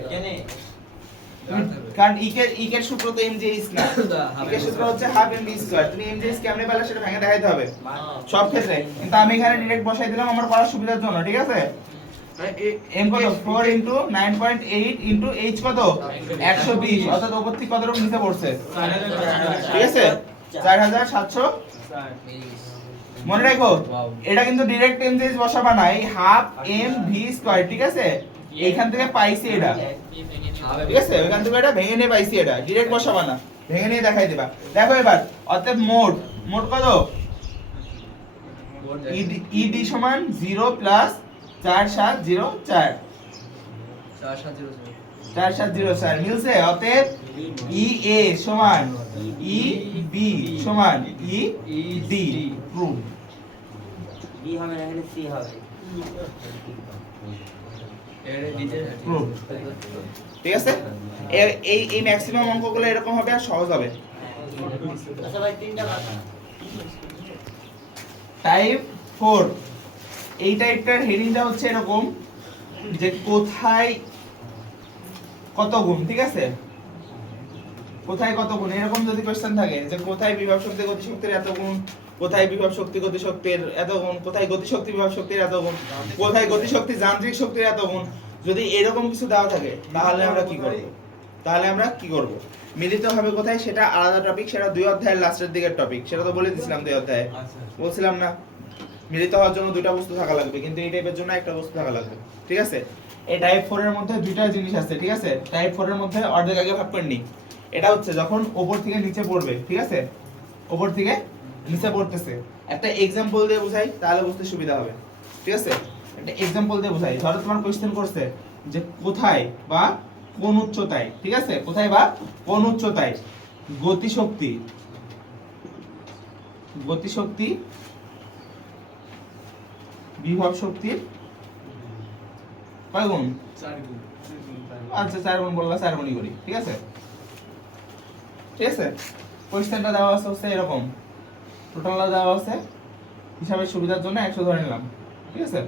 কারণ ই কে সূত্র তো এমজিএইচ না, ই কে সূত্র হচ্ছে হাফ এমভি স্কয়ার, তুমি এমজিএইচ কেমনে পেলে সেটা ভেঙে দেখাইতে হবে সব ক্ষেত্রে, কিন্তু আমি এখানে ডাইরেক্ট বসাই দিলাম আমার করার সুবিধার জন্য, ঠিক আছে। এম কত 4 * 9.8 * h কত 120, অর্থাৎ উপর থেকে কত রকম নিচে পড়ছে, ঠিক আছে 4700। মনে রাখো এটা কিন্তু ডাইরেক্ট এমজিএইচ বসাবা না, এই হাফ এম ভি স্কয়ার, ঠিক আছে, এইখান থেকে পাইছি এটা, ঠিক আছে, ওইখান থেকে এটা ভেঙে নিয়ে পাইছি, এটা ডাইরেক্ট বসাবা না, ভেঙে নিয়ে দেখাই দিবা। দেখো এবার অতএব মোট মোট কত ইডি সমান 0 + 4704 4704 মিলছে। অতএব ই এ সমান ই বি সমান ই ডি, প্রুভ। বি হবে না, এখানে সি হবে। প্রুভ, ঠিক আছে। এই এই ম্যাক্সিমাম অঙ্কগুলো এরকম হবে আর সহজ হবে। আচ্ছা ভাই, তিনটা কথা। টাইপ 4, এই টাইপটার হেডিংটা হচ্ছে এরকম যে কোথায় কত গুণ, ঠিক আছে, কোথায় কত গুণ, এরকম যদি কোশ্চেন থাকে যে কোথায় বিভব শক্তি গতিশক্তির এত গুণ, কোথায় বিভব শক্তি গতিশক্তির এত গুণ, কোথায় গতিশক্তি বিভব শক্তির এত গুণ, কোথায় গতিশক্তি যান্ত্রিক শক্তির এত গুণ, যদি এরকম কিছু দেওয়া থাকে তাহলে আমরা কি করব, তাহলে আমরা কি করব, মিলিত হবে কোথায় সেটা আলাদা টপিক, সেটা 2 অধ্যায়ের লাস্টের দিকের টপিক, সেটা তো বলে দিয়েছিলাম 2 অধ্যায়ে, বলছিলাম না মিলিত হওয়ার জন্য দুটো বস্তু থাকা লাগবে, কিন্তু এই টাইপের জন্য একটা বস্তু থাকা লাগবে, ঠিক আছে। এই টাইপ 4 এর মধ্যে দুইটা জিনিস আছে, ঠিক আছে। টাইপ 4 এর মধ্যে অর্ধেক আগে ভাগ করে নি, এটা হচ্ছে যখন উপর থেকে নিচে পড়বে, ঠিক আছে, উপর থেকে নিচে পড়তেছে, একটা এক্সাম্পল দিয়ে বোঝাই তাহলে বুঝতে সুবিধা হবে, ঠিক আছে। একটা এক্সাম্পল দিয়ে বোঝাই, ধরো তোমার কোশ্চেন করছে যে কোথায় বা কোন উচ্চতায়, ঠিক আছে, কোথায় বা কোন উচ্চতায় গতিশক্তি গতিশক্তি বিভব শক্তির কয় গুণ, 4 গুণ। আচ্ছা 4 গুণ বললা, 4 গুণই করি, ঠিক আছে, ঠিক আছে। কোশ্চেনটা দেওয়া আছে হচ্ছে এরকম, টোটালটা দেওয়া আছে হিসাবের সুবিধার জন্য 100 ধরে নিলাম, ঠিক আছে,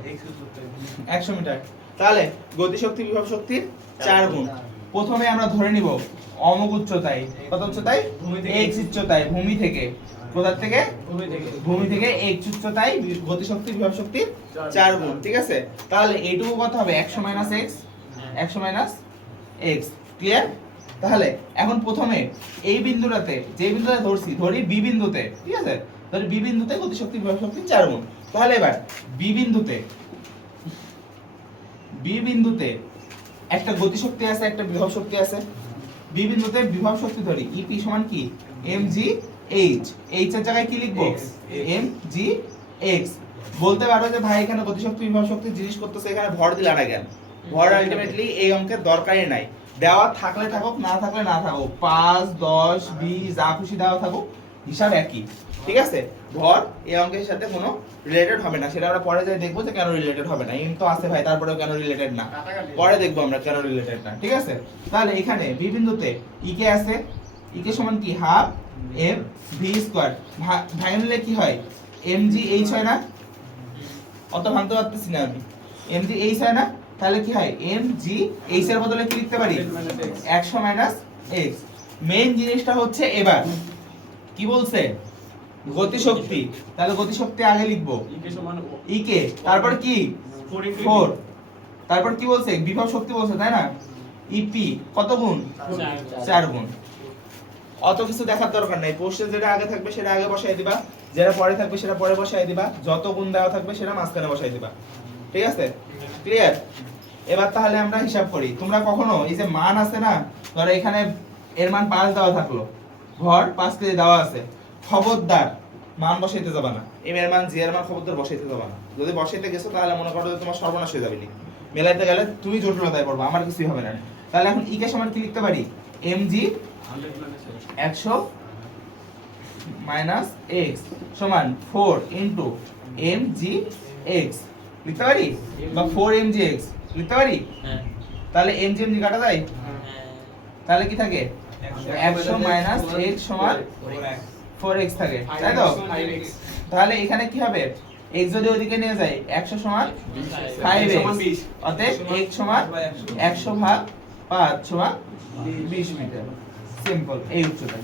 100 মিটার, তাহলে গতিশক্তি বিভব শক্তির 4 গুণ। প্রথমে আমরা ধরে নিব অমুক উচ্চতায়, কত উচ্চতায়, ভূমি থেকে x উচ্চতায়, ভূমি থেকে, কোথা থেকে, ভূমি থেকে x উচ্চতায় গতিশক্তি বিভব শক্তির 4 গুণ, ঠিক আছে। তাহলে এইটুকু কত হবে 100 - x, 100 - x, ক্লিয়ার। তাহলে এখন প্রথমে এই বিন্দুটাতে, যে বিন্দুটা ধরছি, ধরি বি বিন্দুতে, ঠিক আছে, ধরি বি বিন্দুতে গতিশক্তি বিভব শক্তি 4 গুণ। তাহলে এবার বি বিন্দুতে একটা গতিশক্তি আছে, একটা বিভব শক্তি আছে। বি বিন্দুতে বিভব শক্তি ধরি ইপি সমান কি mg h, h এর জায়গায় কি লিখবো mg x। বলতে পারো যে ভাই এখানে গতিশক্তি বিভব শক্তি জিনিস করতেছে, এখানে ভর দিলা না কেন, ভর আলটিমেটলি এই অঙ্কের দরকারই নাই, দেওয়া থাকলে থাকুক, না থাকলে না থাকুক, 5 10 20 যা খুশি দেওয়া থাকুক, হিসাব একই, ঠিক আছে। ভর এই অঙ্কের সাথে কোনো রিলেটেড হবে না, সেটা আমরা পরে যাই দেখবো যে কেন রিলেটেড হবে না, এম তো আছে ভাই, তারপরেও কেন রিলেটেড না, পরে দেখবো আমরা কেন রিলেটেড না, ঠিক আছে। তাহলে এখানে বি বিন্দুতে ই কে আছে, ই কে সমান কি হাফ এম ভি স্কয়ার, ভাঙে নিলে কি হয় এমজি এইচ হয় না, অত ভাঙতে পারতেছি না আমি, এমজি এইচ হয় না, তাহলে কি হয় mg h এর বদলে কি লিখতে পারি 100 - x। মেইন জিনিসটা হচ্ছে এবার কি বলছে, গতিশক্তি, তাহলে গতিশক্তি আগে লিখবো ইকে সমান ই কে, তারপর কি 4, তারপর কি বলছে বিভব শক্তি বলছে তাই না, ইপি কত গুণ 4 গুণ। অত কিছু দেখার দরকার নাই, পোস্টে যেটা আগে থাকবে সেটা আগে বসাই দিবা, যেটা পরে থাকবে সেটা পরে বসাই দিবা, যত গুণ দেওয়া থাকবে সেটা মাঝখানে বসাই দিবা, ঠিক আছে ক্লিয়ার। এবার তাহলে আমরা হিসাব করি, তোমরা কখনো এই যে মান আছে না, ধরো এখানে এর মান 5 দেওয়া থাকলো, ভর 5 কেজি দেওয়া আছে, খবরদার মান বসাইতে যাবা না, এম এর মান জি এর মান খবরদার বসাইতে যাবা না, যদি বসাইতে গেছো তাহলে মনে করো যে তোমার সর্বনাশ হয়ে যাবে, মেলাইতে গেলে তুমি জটিলতায় পড়বা, আমার কিছুই হবে না। তাহলে এখন ই কে সমান কি লিখতে পারি, mg 100 মাইনাস x সমান 4 ইনটু mg x লিখতে পারি, বা 4 mg x লিখতে পারি। হ্যাঁ তাহলে mg mg কাটা যায়, হ্যাঁ তাহলে কি থাকে 100 মাইনাস x সমান 4x থাকে, তাই তো। তাহলে এখানে কি হবে, x যদি ওদিকে নিয়ে যায় 100 সমান 5x, অতএব x সমান 100 ভাগ 5 সমান 20 মিটার, সিম্পল। এই উচ্চতা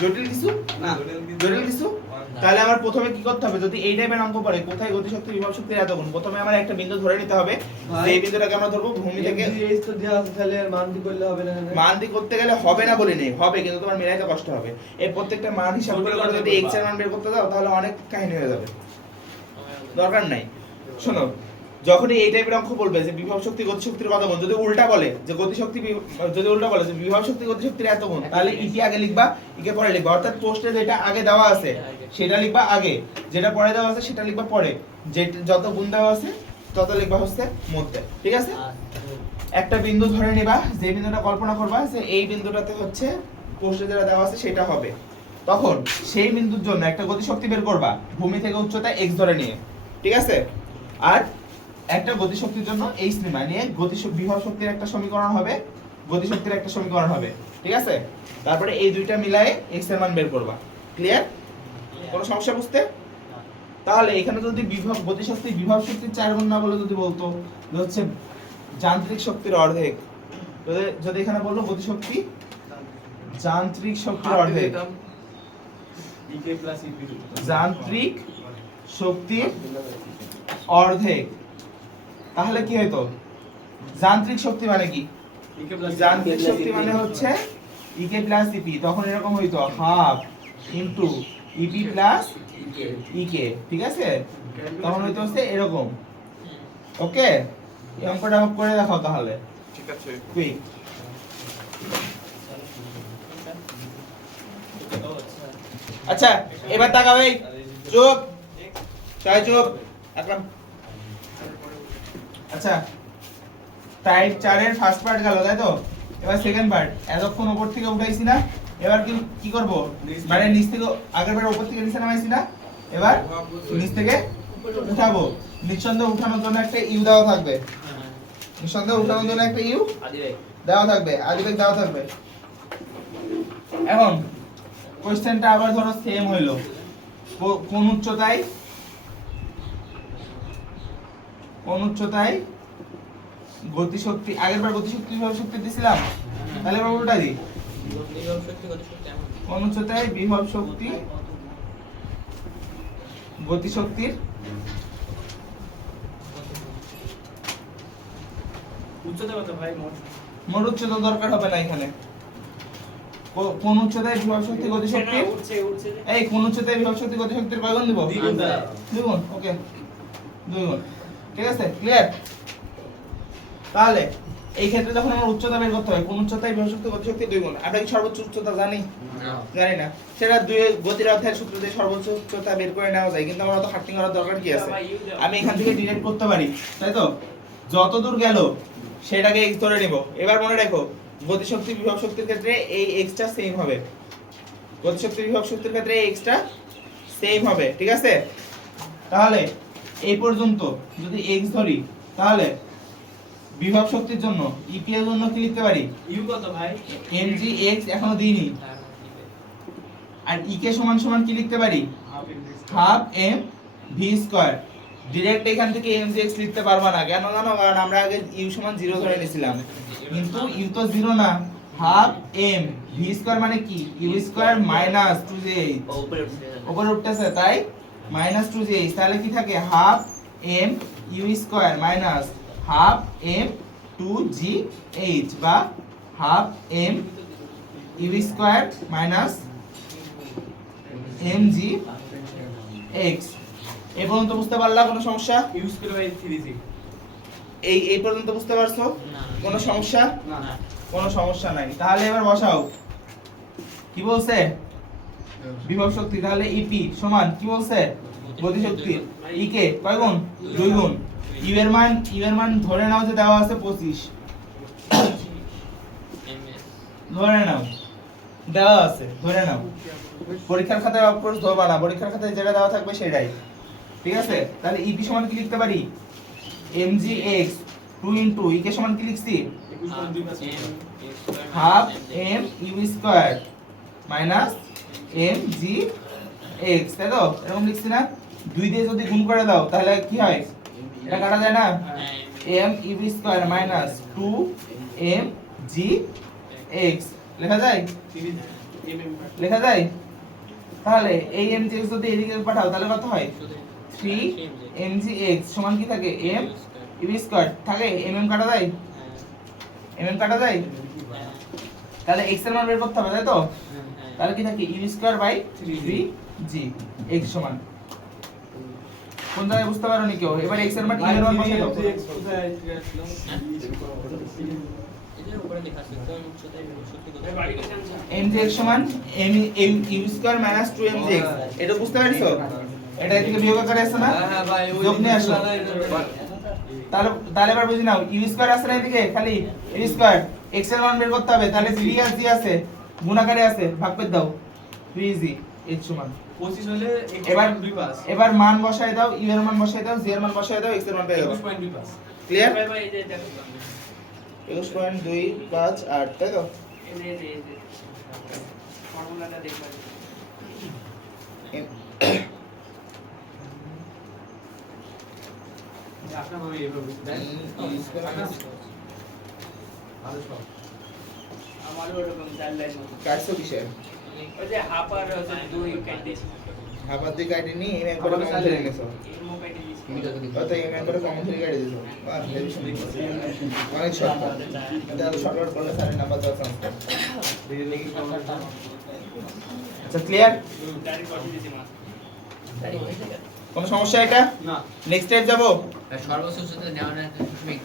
জটিল কিছু না, জটিল কিছু। তাহলে আমার প্রথমে কি করতে হবে, যদি এই টাইপের অঙ্ক পড়ে কোথায় গতিশক্তি বিভব শক্তির এত গুণ, প্রথমে আমার একটা বিন্দু ধরে নিতে হবে, এই বিন্দুটাকে আমরা ধরবো ভূমি থেকে, এই তো দেয়া আছে, তাহলে আর মান দি করলে হবে না? মান দি করতে গেলে হবে না বলি নেই, হবে কিন্তু তোমার মেলাইতে কষ্ট হবে। এই প্রত্যেকটা মান হিসাব করে করে যদি x এর মান বের করতে যাও তাহলে অনেক কাহিনী হয়ে যাবে, দরকার নাই। শোনো, যখনই এই টাইপের অঙ্ক বলবে যে বিভব শক্তি গতিশক্তির কত গুণ, যদি উল্টা বলে যে গতিশক্তি যদি উল্টা বলে যে বিভব শক্তি গতিশক্তির এত গুণ, তাহলে ইটি আগে লিখবা, ইকে পরে লিখবা, অর্থাৎ পোস্টে যেটা আগে দেওয়া আছে সেটা লিখবা আগে, যেটা পরে দেওয়া আছে সেটা লিখবা পরে, যে যত গুণ দেওয়া আছে তত লিখবা হচ্ছে মধ্যে, ঠিক আছে। একটা বিন্দু ধরে নিবা, যে বিন্দুটা কল্পনা করবা যে এই বিন্দুটাতে হচ্ছে পোস্টে যেটা দেওয়া আছে সেটা হবে, তখন সেই বিন্দুর জন্য একটা গতিশক্তি বের করবা ভূমি থেকে উচ্চতা x ধরে নিয়ে, ঠিক আছে। আর একটা গতিশক্তির জন্য এই সীমা নিয়ে বিভব শক্তির একটা সমীকরণ হবে, গতিশক্তির একটা সমীকরণ হবে, ঠিক আছে। তারপরে এই দুইটা মিলায়ে x এর মান বের করবা, ক্লিয়ার? কোনো সমস্যা বুঝতে? তাহলে এখানে যদি বিভব গতিশক্তি বিভব শক্তির 4 গুণ না বলে যদি বলতো যে হচ্ছে যান্ত্রিক শক্তির অর্ধেক, যদি এখানে বললো গতিশক্তি যান্ত্রিক শক্তির অর্ধেক, ইকে প্লাস ইপি, যান্ত্রিক শক্তির অর্ধেক, তাহলে কি হতো, যান্ত্রিক শক্তি মানে কি, ইকে প্লাস যান্ত্রিক শক্তি মানে হচ্ছে ইকে প্লাস ইপি, তখন এরকম হইতো হাফ ইনটু ইপি প্লাস ইকে, ঠিক আছে, তখন হইতো হচ্ছে এরকম। ওকে, এই অঙ্কটা করে দেখাও তাহলে, ঠিক আছে। কুইক। আচ্ছা এবার তাকাবে, চুপ চাই চুপ একদম। আচ্ছা টাইপ 4 এর ফার্স্ট পার্ট গেল তাই তো, এবার সেকেন্ড পার্ট, এতক্ষণ উপর থেকে উঠাইছি না, এবার কি করব, মানে নিচ থেকে আগের বার উপর থেকে নিচে নামাইছি না, এবার নিচ থেকে উঠাবো। নিঃসন্দেহে উঠানোর জন্য একটা ইউ দেওয়া থাকবে, নিঃসন্দেহে উঠানোর জন্য একটা ইউ দেওয়া থাকবে, আদিবেগ দেওয়া থাকবে। এখন কোশ্চেনটা আবার ধরো সেম হইলো, কোন উচ্চতায় গতিশক্তি, আগেরবার গতিশক্তি বিভব শক্তি দিছিলাম, তাহলে এবার উল্টা দিই, বিভব শক্তি গতিশক্তি এমন কোন উচ্চতায় বিভব শক্তি গতিশক্তির উচ্চতা কত ভাই মোট? মোট উচ্চতা দরকার হবে না এখানে, কোন উচ্চতায় বিভব শক্তি গতিশক্তি, উঠছে উঠছে যে এই কোন উচ্চতায় বিভব শক্তি গতিশক্তির কয় গুণ দিব, 2 গুণ দাও। 2 গুণ, ওকে 2 গুণ, ঠিক আছে ক্লিয়ার। তাহলে এই ক্ষেত্রে যখন আমরা উচ্চতা বের করতে হয়, কোন উচ্চতায় বিভব শক্তি গতিশক্তি 2 গুণ, আমরা কি সর্বোচ্চ উচ্চতা জানি? জানি না, সেটা গতির অধ্যায়ের সূত্র দিয়ে সর্বোচ্চ উচ্চতা বের করে নেওয়া যায়, কিন্তু আমার অত খাটনি করার দরকার কি আছে, আমি এখান থেকে ডিরেক্ট করতে পারি, তাই তো। যত দূর গেল সেটাকে x ধরে নিব। এবার মনে রাখো গতিশক্তি বিভব শক্তির ক্ষেত্রে এই x টা সেম হবে, গতিশক্তি বিভব শক্তির ক্ষেত্রে এই x টা সেম হবে, ঠিক আছে। তাহলে এই পর্যন্ত যদি x ধরি, তাহলে বিভব শক্তির জন্য ইপি এর জন্য কি লিখতে পারি, ইউ কত ভাই? mg x এখনো দিইনি, আর ই কে সমান সমান কি লিখতে পারি, half M V square. Direct এখান থেকে mg x লিখতে পারবা না, কেন জানো, কারণ আমরা আগে ইউ সমান 0 ধরে নিয়েছিলাম, কিন্তু ইউ তো 0 না, হাফ এম ভি স্কয়ার মানে কি ইউ স্কয়ার মাইনাস 2gh উপরে উঠতেছে তাই মাইনাস 2gh, তাহলে কি থাকে half M U square minus half M 2gh বা half M U square minus M G X. এই পর্যন্ত বুঝতে পারলা? কোনো সমস্যা? ইউজ করে ভাই 3g এই পর্যন্ত বুঝতে পারছো? না কোনো সমস্যা? না না কোনো সমস্যা নাই। তাহলে এবার বসাও কি বলছে বিভব শক্তি, তাহলে ইপি সমান কি বলছে গতি শক্তি ই কে কয় গুণ 2 গুণ ইউ এর মান ধরে নাও যে দেওয়া আছে 25, এমএস ধরে নাও দেওয়া আছে, ধরে নাও। পরীক্ষার খাতায় অফকোর্স ধরবা না, পরীক্ষার খাতায় যেটা দেওয়া থাকবে সেটাই, ঠিক আছে? তাহলে ইপি সমান কি লিখতে পারি mgx 2 ইনটু ই কে সমান কি লিখছি half M U square minus M G X, তাই তো? এরকম লিখছি না? 2 দিয়ে যদি গুণ করে দাও তাহলে কি হয়, এটা কাটা যায় না? M U square minus 2 M G X লেখা যায়? লেখা যায়? তাহলে এই এম জি এক্স যদি এদিকে পাঠাও তাহলে কত হয় 3 এম জি এক্স সমান কি থাকে এম ইউ স্কয়ার থাকে, এম কাটা যায়, এম কাটা যায়, তাহলে x এর মান বের করতে হবে, তাই তো? তাহলে কি থাকে you square by 3g x সমান কোন জায়গায় বুঝতে পারোনি কেউ? এবার x এর মান ইউ এর মান বসিয়ে দাও। এটার উপরে লেখা আছে কোন উচ্চতায় শক্তি কত mgx সমান m you square minus 2mgx, এটা বুঝতে পারছো? এটা এদিকে বিয়োগ আকারে আছে না? হ্যাঁ ভাই ওই যোগ নিয়ে আসো। তাহলে এবার বুঝি নাও ইউ স্কয়ার আছে না এদিকে, খালি ইউ স্কয়ার x এর মান বের করতে হবে, তাহলে 3 আর g আছে গুণ আকারে আছে, ভাগ করে দাও 3g x সমান 25 হলে এবার 2 পাস এবার মান বসায় দাও, ইউ এর মান বসায় দাও, জি এর মান বসায় দাও, x এর মান পেয়ে যাবে। 21.2 পাস ক্লিয়ার? ভাই ভাই এই যে দেখো 21.258 তাই তো? এই যে ফর্মুলাটা দেখবা আপনার ভাবে এইভাবে আমারও এরকম 4 লাইন মতো কাটছো কিসে? ওই যে হাফ আর হচ্ছে 2 কেটে দিয়েছি হাফার দিকে কাটি নি এম এর করে কমন ধরে গেছো, এর মো কেটে দিয়েছি অত এম এর করে কমন ধরে কাটি দিছো, বাহ হেভি সুন্দর, অনেক শর্টকাট, এটা শর্টকাট করলে সারি নাম্বার দেওয়া চান্স পাবে। আচ্ছা ক্লিয়ার? ডাইরেক্ট বসিয়ে দিয়েছি মাছ কোনো সমস্যা এটা? না নেক্সট স্টেপ যাবো। সর্বোচ্চ উচ্চতা নেওয়া না সবসময়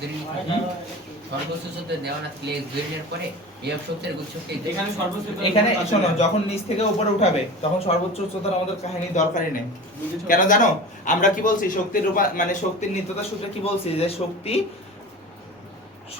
সর্বোচ্চ উচ্চতা নেওয়া না প্লেস দুইয়ের পরে বিয়োগ শক্তির গতি শক্তি এখানে সর্বোচ্চ এখানে শোনো, যখন নিচ থেকে উপরে উঠাবে তখন সর্বোচ্চ উচ্চতার আমাদের কাহিনী দরকারই নেই। কেন জানো? আমরা কি বলছি শক্তির মানে শক্তির নিত্যতা সূত্রে কি বলছি যে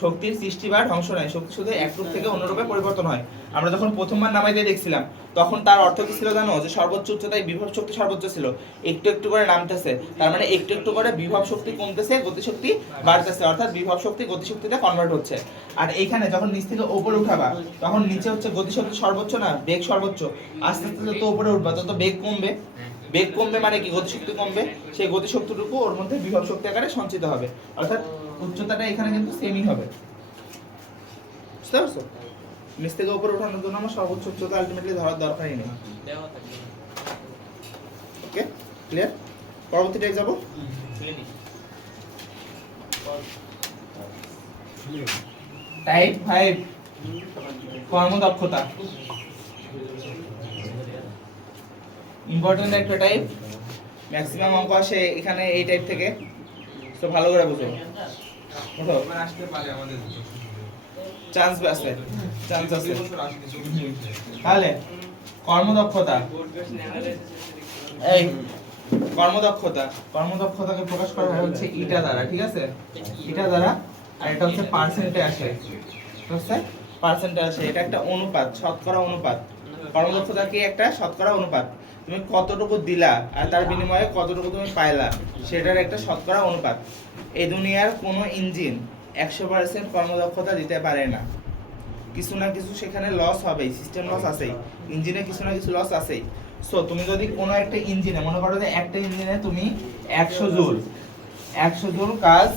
শক্তির সৃষ্টি বা ধ্বংস নয়, শক্তি শুধু এক রূপ থেকে অন্য রূপে পরিবর্তন হয়। আমরা যখন প্রথমবার নামাই দিয়ে দেখছিলাম তখন তার অর্থ কি ছিল জানো? যে সর্বোচ্চ উচ্চতায় বিভব শক্তি সর্বোচ্চ ছিল, একটু একটু করে নামতেছে, তার মানে একটু একটু করে বিভব শক্তি কমতেছে, গতি শক্তি বাড়তেছে, অর্থাৎ বিভব শক্তি গতি শক্তিতে কনভার্ট হচ্ছে। আর এইখানে যখন নিচ থেকে উপরে উঠাবা তখন নিচে হচ্ছে গতি শক্তি সর্বোচ্চ না, বেগ সর্বোচ্চ, আস্তে আস্তে যত উপরে উঠবা তত বেগ কমবে, বেগ কমবে মানে কি গতি শক্তি কমবে, সেই গতি শক্তিটুকু ওর মধ্যে বিভব শক্তি আকারে সঞ্চিত হবে, অর্থাৎ উচ্চতাটা এখানে কিন্তু সেমই হবে। বুঝতে পারছো? নিচ থেকে উপরে ওঠানোর জন্য আমার সর্বোচ্চ উচ্চতা আলটিমেটলি ধরার দরকারই নেই। দেওয়া থাকে ওকে ক্লিয়ার? পরবর্তীটা যাবো। টাইপ 5 কর্মদক্ষতা, ইম্পর্টেন্ট একটা টাইপ, ম্যাক্সিমাম অঙ্ক আসে এখানে এই টাইপ থেকে, তো ভালো করে বুঝো। বুঝো আসতে পারে আমাদের চান্স আছে, চান্স আছে। তাহলে কর্মদক্ষতা, এই কর্মদক্ষতাকে প্রকাশ করা হয় হচ্ছে ইটা দ্বারা, ঠিক আছে? ইটা দ্বারা, আর এটা হচ্ছে পার্সেন্টে আসে, ঠিক আছে? পার্সেন্টে আসে, এটা একটা অনুপাত, শতকরা অনুপাত। কর্মদক্ষতা কি? একটা শতকরা অনুপাত, তুমি কতটুকু দিলা আর তার বিনিময়ে কতটুকু তুমি পাইলা সেটার একটা শতকরা অনুপাত। এই দুনিয়ার কোনো ইঞ্জিন 100% কর্মদক্ষতা দিতে পারে না, কিছু না কিছু সেখানে লস হবেই, সিস্টেম লস আছেই, ইঞ্জিনে কিছু না কিছু লস আছেই। সো তুমি যদি কোনো একটা ইঞ্জিনে মনে করো যে একটা ইঞ্জিনে তুমি 100 জুল কাজ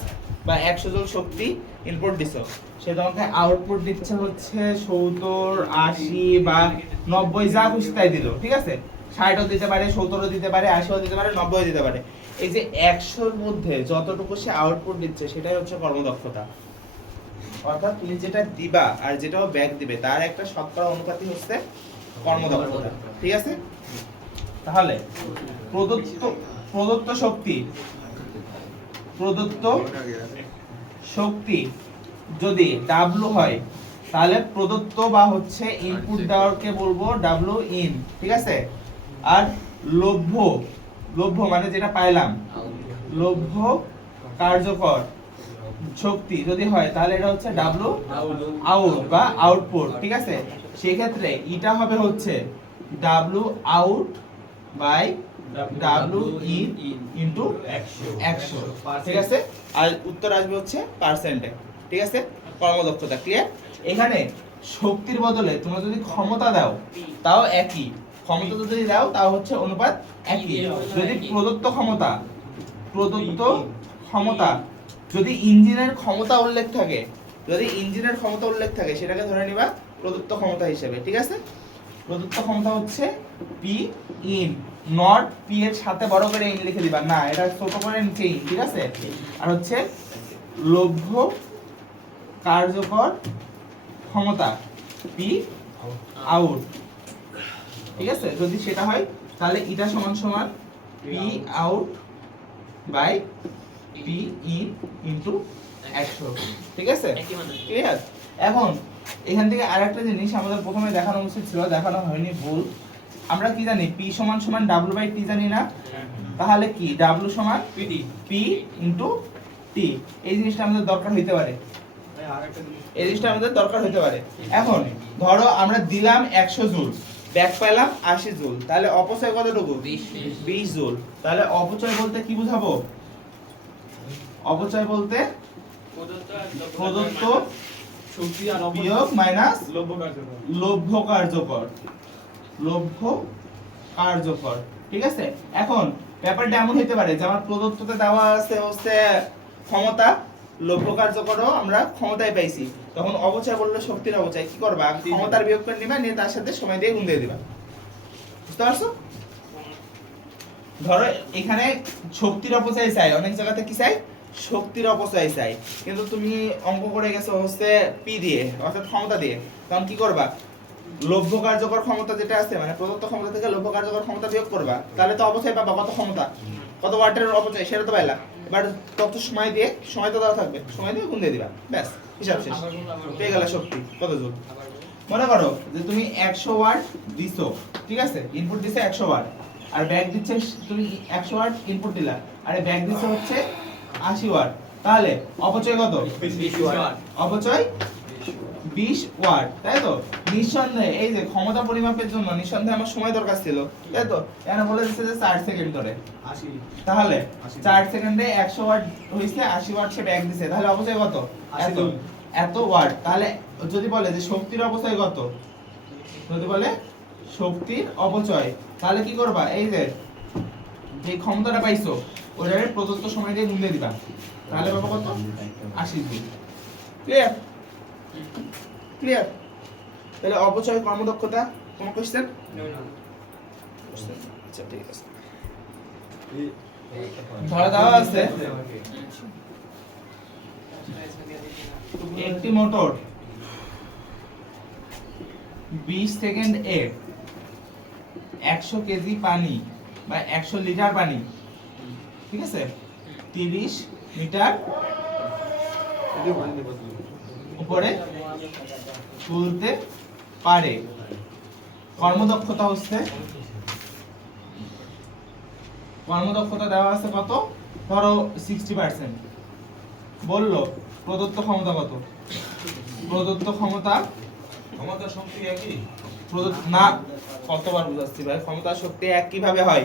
বা 100 জুল শক্তি ইনপুট দিছো, সে তোমাকে আউটপুট দিচ্ছে হচ্ছে 70, 80 বা 90 যা খুশি তাই দিল, ঠিক আছে? 60ও দিতে পারে, 70ও দিতে পারে, 80ও দিতে পারে, 90ও দিতে পারে। এই যে 100-র মধ্যে যতটুকু সে আউটপুট দিচ্ছে সেটাই হচ্ছে কর্মদক্ষতা। অর্থাৎ তুমি যেটা দিবা আর যেটাও ব্যাক দিবে তার একটা শতকরা অনুপাতই হচ্ছে কর্মদক্ষতা, ঠিক আছে? তাহলে প্রদত্ত শক্তি যদি W হয় তাহলে প্রদত্ত বা হচ্ছে ইনপুট দেওয়ারকে বলবো W ইন, ঠিক আছে? আর লভ্য মানে যেটা পাইলাম, লভ্য কার্যকর শক্তি যদি হয় তাহলে এটা হচ্ছে W আউট বা আউটপুট, ঠিক আছে? সেই ক্ষেত্রে এটা হবে হচ্ছে W out by W in into 100, ঠিক আছে? আর উত্তর আসবে হচ্ছে পার্সেন্টে, ঠিক আছে? কর্মদক্ষতা ক্লিয়ার? এখানে শক্তির বদলে তোমরা যদি ক্ষমতা দাও তাও একই, ক্ষমতা যদি দাও তাও হচ্ছে অনুপাত একই। যদি প্রদত্ত ক্ষমতা যদি ইঞ্জিনের ক্ষমতা উল্লেখ থাকে, সেটাকে ধরে নিবা প্রদত্ত ক্ষমতা হিসেবে, ঠিক আছে? প্রদত্ত ক্ষমতা হচ্ছে পি ইন, নট পি এর সাথে বড় করে ইন লিখে দিবা না, এটা ছোট করে নিচে ইন, ঠিক আছে? আর হচ্ছে লভ্য কার্যকর ক্ষমতা পি আউট, ঠিক আছে? যদি সেটা হয় তাহলে এটা সমান সমান P out by P in into 100, ঠিক আছে? ক্লিয়ার? এখন এখান থেকে আরেকটা জিনিস আমাদের প্রথমে দেখানো উচিত ছিল, দেখানো হয়নি, ভুল। আমরা কি জানি পি সমান সমান W বাই টি জানি না? তাহলে কি W সমান পি ইনটু টি, এই জিনিসটা আমাদের দরকার হইতে পারে, এখন ধরো আমরা দিলাম 100 জুল, ব্যাক পাইলাম 80 জুল, তাহলে অপচয় কতটুকু? 20 জুল। তাহলে অপচয় বলতে কি বুঝাবো? অপচয় বলতে প্রদত্ত শক্তি আর বিয়োগ মাইনাস লভ্য কার্যকর। লভ্য কার্যকর, ঠিক আছে? এখন ব্যাপারটা এমন হতে পারে যে আমার প্রদত্ততে দেওয়া আছে হচ্ছে ক্ষমতা, লভ্য কার্যকরও আমরা ক্ষমতায় পাইছি, তখন অপচয় বললে শক্তির অপচয়, কি করবা? ক্ষমতার বিয়োগ করে নিবা, নিয়ে তার সাথে সময় দিয়ে গুণ দিয়ে দিবা, বুঝতে পারছো? ধরো এখানে শক্তির অপচয় চাই, অনেক জায়গাতে কি চাই? শক্তির অপচয় চাই, কিন্তু তুমি অঙ্ক করে গেছো হচ্ছে পি দিয়ে, অর্থাৎ ক্ষমতা দিয়ে, তখন কি করবা? লভ্য কার্যকর ক্ষমতা যেটা আছে, মানে প্রদত্ত ক্ষমতা থেকে লভ্য কার্যকর ক্ষমতা বিয়োগ করবা, তাহলে তো অপচয় পাবা, কত ক্ষমতা, কত ওয়াটের অপচয় সেটা তো পাইলা। এবার তত সময় দিয়ে, সময় তো দেওয়া থাকবে, সময় দিয়ে গুণ দিয়ে দিবা, ব্যাস হিসাব শেষ, পেয়ে গেল শক্তি কত জুল। মনে করো যে তুমি 100 ওয়াট দিছো, ঠিক আছে? ইনপুট দিছে 100 ওয়াট, আর ব্যাক দিচ্ছে, তুমি 100 ওয়াট ইনপুট দিলা, আর ব্যাক দিচ্ছে হচ্ছে 80 ওয়াট, তাহলে অপচয় কত? 20 ওয়াট। অপচয় 20 ওয়াট, তাই তো? নিঃসন্দেহে এই যে ক্ষমতা পরিমাপের জন্য নিঃসন্দেহে আমার সময় দরকার ছিল, তাই তো? এখানে বলে দিচ্ছে যে 4 সেকেন্ড ধরে, 80, তাহলে 4 সেকেন্ডে 100 ওয়াট হইছে, 80 ওয়াট সে ব্যাক দিছে, তাহলে অপচয় কত? 80 এত ওয়াট। তাহলে যদি বলে যে শক্তির অপচয় কত, যদি বলে শক্তির অপচয়, তাহলে কি করবা? এই যে ক্ষমতাটা পাইছো ওটারে প্রদত্ত সময় দিয়ে গুণ দিয়ে দিবা, তাহলে পাবো কত? 80 জুল। ক্লিয়ার? ক্লিয়ার? তাহলে অপচয় কর্মদক্ষতা কোন কোশ্চেন? আচ্ছা ঠিক আছে। ধরা দেওয়া আছে একটি মোটর 20 সেকেন্ড এ 100 কেজি পানি বা 100 লিটার পানি, ঠিক আছে, 30 মিটার উপরে তুলতে পারে। কর্মদক্ষতা হচ্ছে, কর্মদক্ষতা দেওয়া আছে কত? ধরো 60%। বললো প্রদত্ত ক্ষমতা কত? প্রদত্ত ক্ষমতা শক্তি একই না, কতবার বুঝাচ্ছি ভাই? ক্ষমতা শক্তি এক কিভাবে হয়?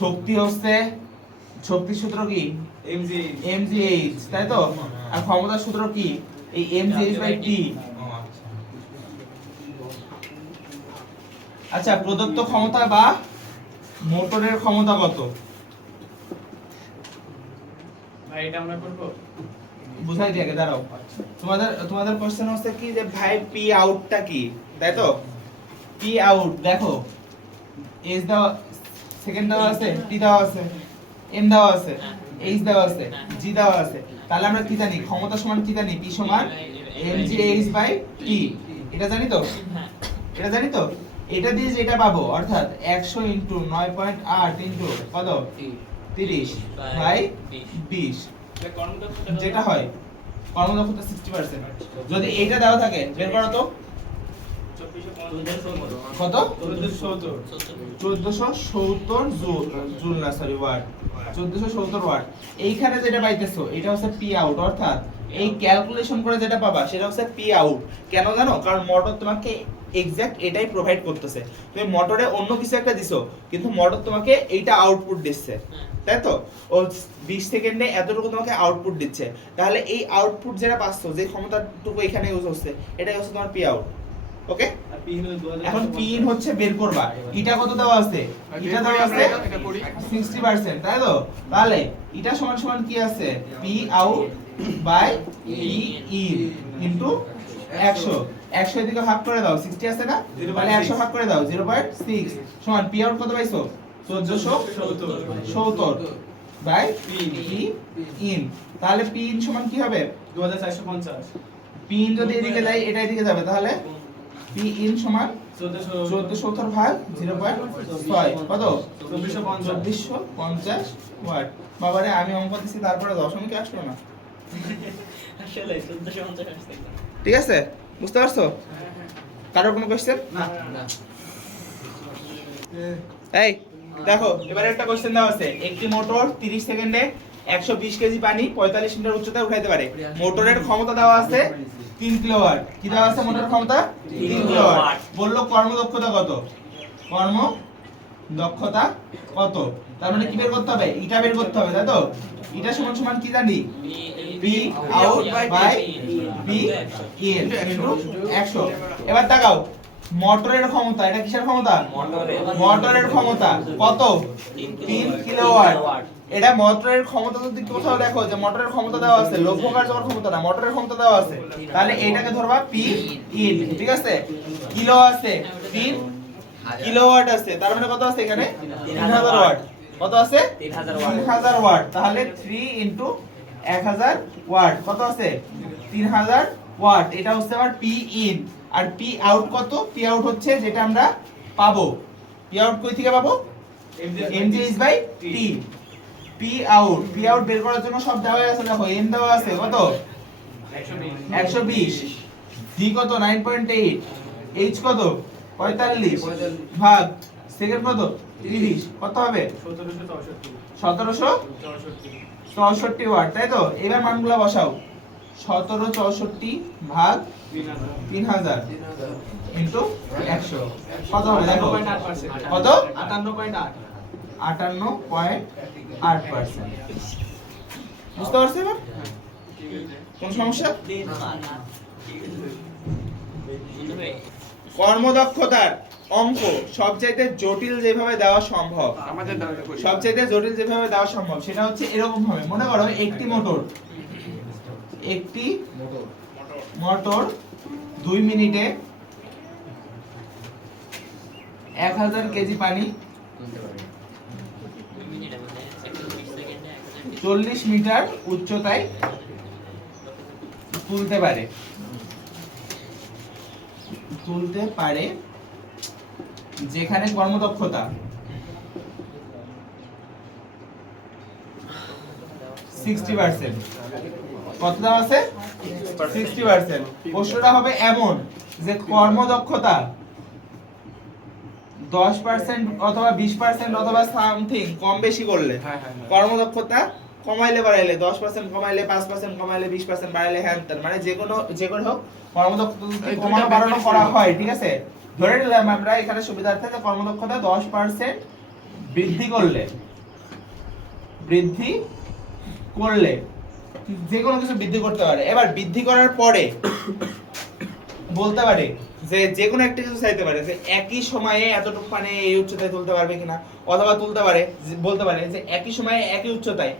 শক্তি হচ্ছে, শক্তির সূত্র কি? mgh, তাই তো? আর ক্ষমতার সূত্র কি? এই mgh/t। আচ্ছা, প্রদত্ত ক্ষমতা বা মোটরের ক্ষমতা কত? ভাই এটা আমরা করব? বুঝাই দিয়ে আগে দাঁড়াও। তোমাদের কোশ্চেন হচ্ছে কি যে ভাই পি আউটটা কি, তাই তো? পি আউট দেখো, এস দাও, সেকেন্ড দেওয়া আছে, টি দেওয়া আছে, এম দেওয়া আছে, এইচ দেওয়া আছে, জি দেওয়া আছে। তাহলে আমরা কি জানি? ক্ষমতা সমান কি জানি? পি সমান mgh বাই টি। এটা জানি তো? এটা জানি তো? এটা দিয়ে যেটা পাবো অর্থাৎ 100 ইনটু 9.8 ইনটু কত? 30 বাই 20, যেটা হয় কর্মদক্ষতা 60%। যদি এইটা দেওয়া থাকে বের করো তো কত? 1470 জুল না, সরি ওয়াট, 1470 ওয়াট। এইখানে যেটা পাইতেছো এটা হচ্ছে পি আউট, অর্থাৎ এই ক্যালকুলেশন করে যেটা পাবা সেটা হচ্ছে পি আউট। কেন জানো? কারণ মোটর তোমাকে এক্সাক্ট এটাই প্রোভাইড করতেছে। তুমি মোটরে অন্য কিছু একটা দিছো, কিন্তু মোটর তোমাকে এইটা আউটপুট দিচ্ছে, তাই তো? ও 20 সেকেন্ডে এতটুকু তোমাকে আউটপুট দিচ্ছে। তাহলে এই আউটপুট যেটা পাচ্ছো, যে ক্ষমতাটুকু এখানে ইউজ হচ্ছে, এটাই হচ্ছে তোমার পি আউট। ওকে, এখন পি ইন হচ্ছে বের করবা। এটা কত দেওয়া আছে? এটা দেওয়া আছে 60%, তাই তো? তাহলে এটা সমান সমান কি আছে? P out by P in into 100। 100 এর দিকে ভাগ করে দাও, 60 আছে না? তাহলে 100 ভাগ করে দাও, 0.6 সমান পি আউট কত পাইছো? 1470 বাই পি ইন। তাহলে পি ইন সমান কি হবে? 2450। পি ইন যদি এদিকে যায়, এটা এদিকে যাবে, তাহলে পি ইন সমান 1470 ভাগ 0.6 কত? 2450 ওয়াট। বাবারে আমি অঙ্ক দিছি তারপরে দশমিকে আসলো না। আসলে 1450 আসছে। ঠিক আছে, বুঝতে পারছো? কারোর কোনো কোশ্চেন? না না এই দেখো, এবারে একটা কোশ্চেন দেওয়া আছে। একটি মোটর 30 সেকেন্ডে 120 কেজি পানি 45 মিটার উচ্চতায় উঠাইতে পারে। মোটরের ক্ষমতা দেওয়া আছে 3 কিলোওয়াট। কি দেওয়া আছে? মোটরের ক্ষমতা 3 কিলোওয়াট। বললো কর্মদক্ষতা কত? কর্মদক্ষতা কত? তার মানে কি বের করতে হবে? এটা বের করতে হবে, তাই তো? এটা সমান সমান কি জানি? P out by P in into 100। এবার তাকাও, মোটরের ক্ষমতা, এটা কিসের ক্ষমতা? মোটরের ক্ষমতা কত? 3 কিলোওয়াট। এটা মোটরের ক্ষমতা যদি কোথাও দেখো যে মোটরের ক্ষমতা দেওয়া আছে, লঘু কার্যকর ক্ষমতা না, মোটরের ক্ষমতা দেওয়া আছে, তাহলে এইটাকে ধরবা পি ইন। ঠিক আছে, কিলো আছে, 3 কিলোওয়াট আছে, তার মানে কত আছে এখানে? 3000 ওয়াট। কত আছে? 3000 ওয়াট। তাহলে 3 ইনটু 1000 ওয়াট কত আছে? 3000 ওয়াট। এটা হচ্ছে আমার পি ইন। আর পি আউট কত? পি আউট হচ্ছে যেটা আমরা পাবো। পি আউট কই থেকে পাবো? mgh by T. P out বের করার জন্য সব দেওয়া আছে। দেখো এম দেওয়া আছে কত? 120, জি কত? 9.8, এইচ কত? 45 ভাগ সেকেন্ড কত? 30, কত হবে? 1764 ওয়াট, তাই তো? এবার মানগুলো বসাও। 1764 ভাগ 3000 ইনটু 100 কত হবে? দেখো কত? 58.8%। বুঝতে পারছো এবার? কোন সমস্যা? কর্মদক্ষতার অঙ্ক সবচাইতে জটিল যেভাবে দেওয়া সম্ভব, আমাদের দ্বারা করি। সবচাইতে জটিল যেভাবে দেওয়া সম্ভব সেটা হচ্ছে এরকম ভাবে। মনে করো একটি মোটর 2 মিনিটে 1000 কেজি পানি তুলতে পারে। 40 মিটার উচ্চতায় তুলতে পারে, যেখানে কর্মদক্ষতা 60%। কত দাম আছে? 60%। প্রশ্নটা হবে এমন যে কর্মদক্ষতা 10% অথবা 20% অথবা সামথিং কম বেশি করলে, কর্মদক্ষতা কমাইলে বাড়াইলে, 10% কমাইলে, 5% কমাইলে, 20% বাড়াইলে, হ্যাঁ মানে যে কোনো হোক কর্মদক্ষতা যদি কমানো বাড়ানো করা হয়, ঠিক আছে? ধরে নিলাম আমরা এখানে সুবিধার্থে যে কর্মদক্ষতা 10% বৃদ্ধি করলে যে কোনো কিছু বৃদ্ধি করতে পারে। এবার বৃদ্ধি করার পরে বলতে পারে যে কোনো একটা কিছু চাইতে পারে যে একই সময়ে এতটুকু পানি এই উচ্চতায় তুলতে পারবে কিনা, অথবা বলতে পারে যে একই সময়ে একই উচ্চতায়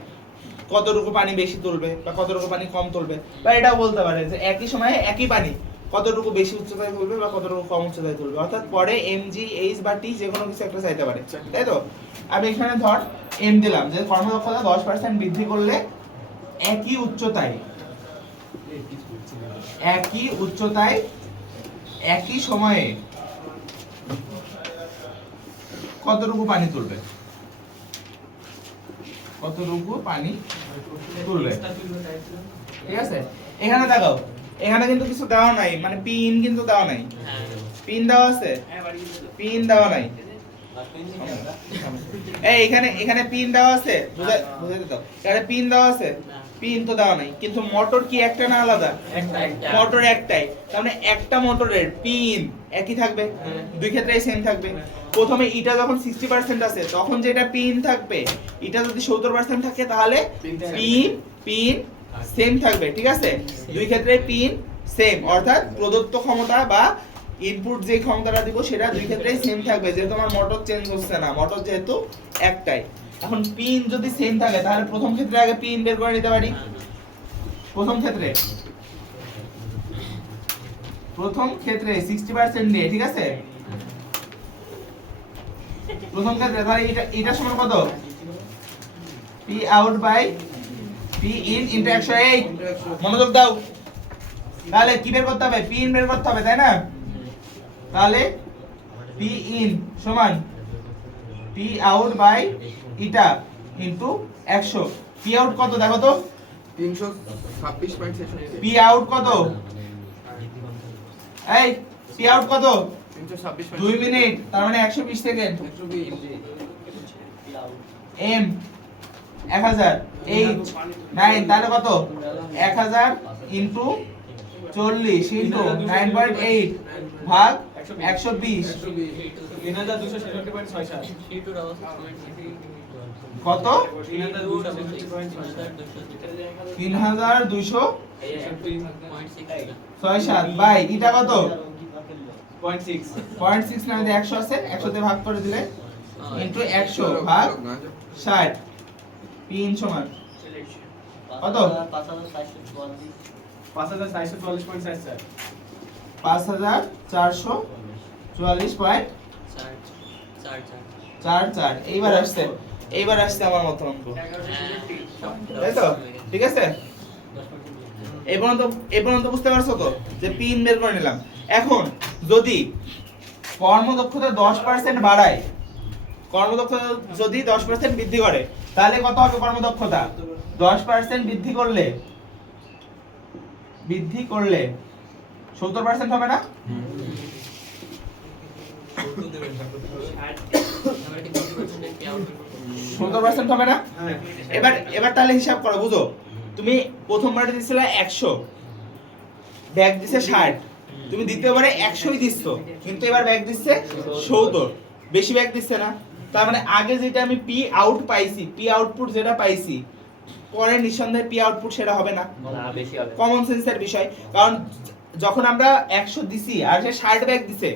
কতটুকু পানি বেশি তুলবে বা কতটুকু পানি কম তুলবে, বা এটাও বলতে পারে যে একই সময়ে একই পানি কতটুকু বেশি উচ্চতায় তুলবে বা কতটুকু কম উচ্চতায় তুলবে, অর্থাৎ পরে mg h বা t যে কোনো কিছু একটা চাইতে পারে, তাই তো? আমি এখানে ধর m দিলাম যে কর্মদক্ষতা 10% বৃদ্ধি করলে একই উচ্চতায় একই সময়ে কতটুকু পানি তুলবে, ঠিক আছে? এখানে দেখাও, এখানে কিন্তু কিছু দেওয়া নাই, মানে পিন কিন্তু দেওয়া নাই, পিন দেওয়া আছে, পিন দেওয়া নাই, এই এখানে পিন দেওয়া আছে, বুঝাইতে দাও, এখানে পিন দেওয়া আছে, পিন তো দেওয়া নাই, কিন্তু মোটর কি একটা না আলাদা? মোটর একটাই, তার মানে একটা মোটরের পিন একই থাকবে, দুই ক্ষেত্রেই সেম থাকবে। প্রথমে এটা যখন 60% আছে তখন যেটা পিন থাকবে, এটা যদি 70% থাকে তাহলে পিন সেম থাকবে, ঠিক আছে? দুই ক্ষেত্রে পিন সেম, অর্থাৎ প্রদত্ত ক্ষমতা বা ইনপুট যে ক্ষমতাটা দিব সেটা দুই ক্ষেত্রেই সেম থাকবে, যেহেতু আমার মোটর চেঞ্জ হচ্ছে না, মোটর যেহেতু একটাই। এখন পিন যদি সেম থাকে তাহলে প্রথম ক্ষেত্রে আগে পিন বের করে নিতে পারি। প্রথম ক্ষেত্রে 60% দিয়ে, ঠিক আছে? প্রথম ক্ষেত্রে তাহলে এটা সমান কত? p out by p in into 108। মনোযোগ দাও, তাহলে কি বের করতে হবে? p in বের করতে হবে, তাই না? তাহলে p in সমান p out বাই এটা ইনটু 100। p out কত দেখো তো? 326.66 p out কত? এই p out কত? 2 মিনিট, তার মানে 120 সেকেন্ড। m 1000, h 9, তাহলে কত? 1000 ইনটু 40 ইনটু 9.8 ভাগ 120 কত? 3267 বাই এটা কত? 0.6 না, 100 আছে, 100 তে ভাগ করে দিলে ইনটু 100 ভাগ 60 পিন সমান কত? 5444.44। এইবার আসছে আমার মতো অঙ্ক, তাই তো? ঠিক আছে, এই পর্যন্ত বুঝতে পারছো তো যে পিন বের করে নিলাম। এখন যদি কর্মদক্ষতা 10% বাড়ায়, কর্মদক্ষতা যদি 10% বৃদ্ধি করে তাহলে কত হবে কর্মদক্ষতা? 10% বৃদ্ধি করলে 70% হবে না? হবে না? এবার তাহলে হিসাব করো, বুঝো। তুমি প্রথমবারে দিছিলে 100, ব্যাক দিছে 60, তুমি দ্বিতীয়বারে 100ই দিচ্ছ, কিন্তু এবার ব্যাক দিচ্ছে 70, বেশি ব্যাক দিচ্ছে না? তার মানে আগে যেটা আমি পি আউট পাইছি, পি আউটপুট যেটা পাইছি, পরে নিঃসন্দেহে পি আউটপুট সেটা হবে না, বেশি হবে। কমন সেন্সের বিষয়। কারণ যখন আমরা 100 দিছি আর সে 60 ব্যাক দিছে,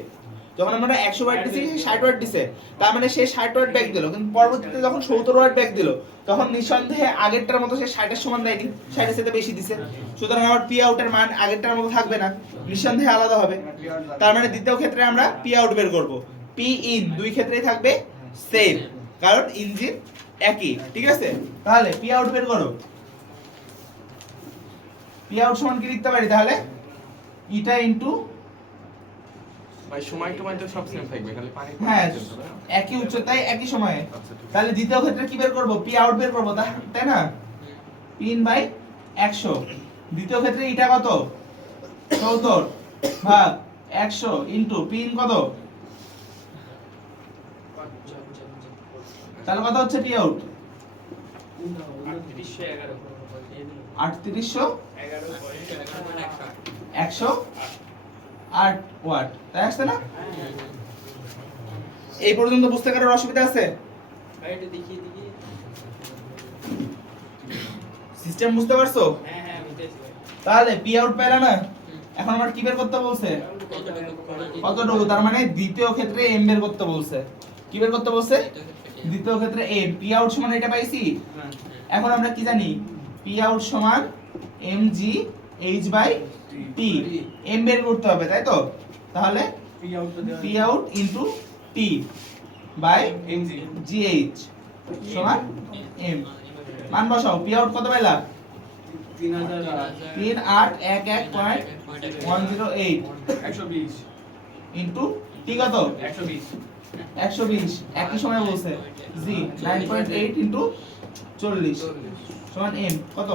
যখন আমরা 100 ওয়াট দিছি সে 60 ওয়াট দিছে, তার মানে সে 60 ওয়াট ব্যাক দিল, কিন্তু পরবর্তীতে যখন 70 ওয়াট ব্যাক দিল তখন নিঃসন্দেহে আগেরটার মতো সে 60 এর সমান দেয়নি, 60 এর সাথে বেশি দিছে, সুতরাং আমার পি আউটের মান আগেরটার মতো থাকবে না, নিঃসন্দেহে আলাদা হবে। তার মানে দ্বিতীয় ক্ষেত্রে আমরা পি আউট বের করব, পি ইন দুই ক্ষেত্রেই থাকবে সেম, কারণ ইঞ্জিন একই, ঠিক আছে? তাহলে পি আউট বের করো। পি আউট সমান কি লিখতে পারি তাহলে? ইটা ইনটু, ভাই সময় টময় তো সব সেম থাকবে, খালি পানি হ্যাঁ একই উচ্চতায় একই সময়ে। তাহলে দ্বিতীয় ক্ষেত্রে কি বের করব? পি আউট বের করব, তাই না? P in by 100। দ্বিতীয় ক্ষেত্রে এটা কত? 70 ভাগ 100 ইনটু পিন কত? তাহলে কত হচ্ছে পি আউট? 3811 ওয়াট, তাই আসছে না? এই পর্যন্ত বুঝতে কারোর অসুবিধা আছে? সিস্টেম বুঝতে পারছো? তাহলে পি আউট পেলা না? এখন আমার কি বের করতে বলছে? কতটুকু? তার মানে দ্বিতীয় ক্ষেত্রে এম বের করতে বলছে। কি বের করতে বলছে? দ্বিতীয় ক্ষেত্রে এম পি আউট সমান এটা পাইছি। হ্যাঁ এখন আমরা কি জানি পি আউট সমান M G H by T, M বের করতে হবে তাই তো, তাহলে পি আউট তো দেওয়া P out into T by এনজি জি এইচ সমান এম। মান বসাও, পি আউট কত পাইলা 3000 38.108 120 ইনটু টি কত 120 120 একই সময় বলছে জি 9.8 ইনটু 40 সমান এম কত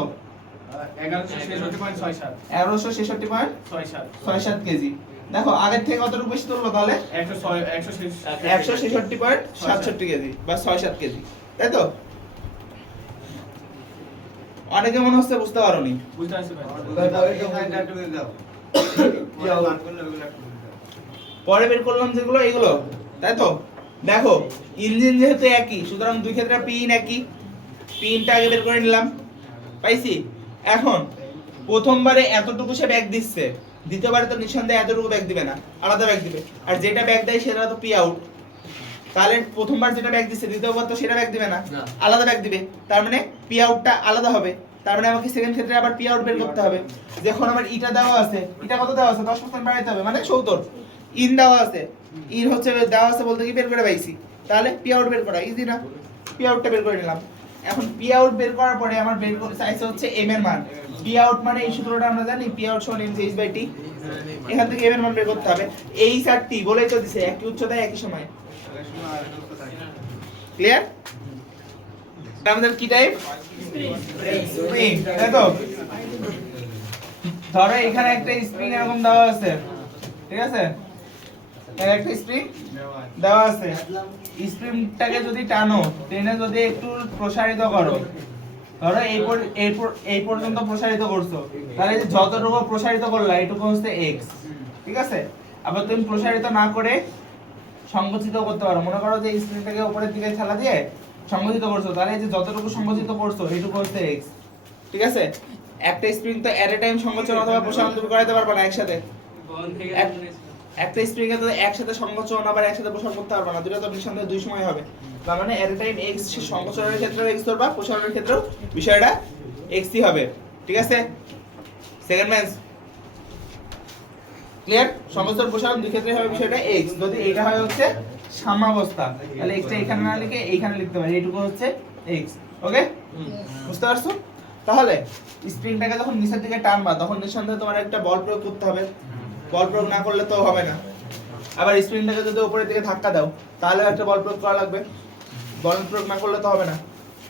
1166.67 1166.67 কেজি। দেখো আগের থেকে কতটুকু বেশি তুললো তাহলে 166.67 কেজি বা 67 কেজি, তাই তো? অনেকে মনে হচ্ছে বুঝতে পারোনি। বুঝতে পারছি ভাই পরে বের করলাম যেগুলো এগুলো, তাই তো? দেখো ইঞ্জিন যেহেতু একই সুতরাং দুই ক্ষেত্রে পিন একই, পিনটা আগে বের করে নিলাম পাইছি। এখন প্রথমবারে এতটুকু সে ব্যাগ দিচ্ছে, দ্বিতীয়বারে তো নিঃসন্দেহে এতটুকু ব্যাগ দিবে না, আলাদা ব্যাগ দিবে। আর যেটা ব্যাগ দেয় সেটা তো পি আউট, তাহলে প্রথমবার যেটা ব্যাগ দিচ্ছে দ্বিতীয়বার তো সেটা ব্যাগ দিবে না, না। আলাদা ব্যাগ দিবে। তার মানে পি আউটটা আলাদা হবে, তার মানে আমাকে সেকেন্ড ক্ষেত্রে আবার পি আউট বের করতে হবে। যখন আমার ইটা দেওয়া আছে, ইটা কত দেওয়া আছে 10% বাড়াইতে হবে মানে 70, ইন দেওয়া আছে, ইন হচ্ছে দেওয়া আছে বলতে কি বের করে পাইছি, তাহলে পি আউট বের করা ইজি না, পি আউটটা বের করে নিলাম। এখন পি আউট বের করার পরে আমার বের করতে চাইছে হচ্ছে এম এর মান। পি আউট মানে এই সূত্রটা আমরা জানি, পি আউট সমান এম এইচ বাই টি, এখান থেকে এম এর মান বের করতে হবে। এইচ আর টি বলেই তো দিছে একই উচ্চতায় একই সময়, ক্লিয়ার? আমাদের কি টাইপ স্প্রিং, তাই তো? ধরো এখানে একটা স্প্রিং এরকম দেওয়া আছে, ঠিক আছে? এখানে একটা স্প্রিং দেওয়া আছে, স্প্রিংটাকে যদি টানো, টেনে যদি একটু প্রসারিত করো, ধরো এই পর্যন্ত প্রসারিত করছো, তাহলে যতটুকু প্রসারিত করলা এটুকু হচ্ছে এক্স, ঠিক আছে? আবার তুমি প্রসারিত না করে সংকুচিত করতে পারো, মনে করো যে স্প্রিংটাকে উপরের দিকে ঠেলা দিয়ে সংকুচিত করছো, তাহলে এই যে যতটুকু সংকুচিত করছো এইটুকু হচ্ছে x, ঠিক আছে? একটা স্প্রিং তো এট এ টাইম সংকোচন অথবা প্রসারণ তুমি করাতে পারবে না একসাথে। একটা স্প্রিং এ তো একসাথে সংকোচন আবার একসাথে প্রসারণ করতে পারবে না, দুটো তো নিঃসন্দেহে দুই সময় হবে। তার মানে এট এ টাইম x সংকোচনের ক্ষেত্রেও x ধরবা, প্রসারণের ক্ষেত্রেও বিষয়টা x ই হবে, ঠিক আছে? Second match clear? সংকোচন প্রসারণ দুই ক্ষেত্রে হবে বিষয়টা x। যদি এটা হয় হচ্ছে সাম্যাবস্থা, তাহলে x টা এখানে না লিখে এইখানে লিখতে পারি, এইটুকু হচ্ছে x। ওকে, বুঝতে পারছো? তাহলে স্প্রিংটাকে যখন নিচের দিকে টানবা তখন নিঃসন্দেহে তোমার একটা বল প্রয়োগ করতে হবে, বল প্রয়োগ না করলে তো হবে না। আবার স্প্রিংটাকে যদি উপরের দিকে ধাক্কা দাও তাহলে একটা বল প্রয়োগ করা লাগবে, বল প্রয়োগ না করলে তো হবে না।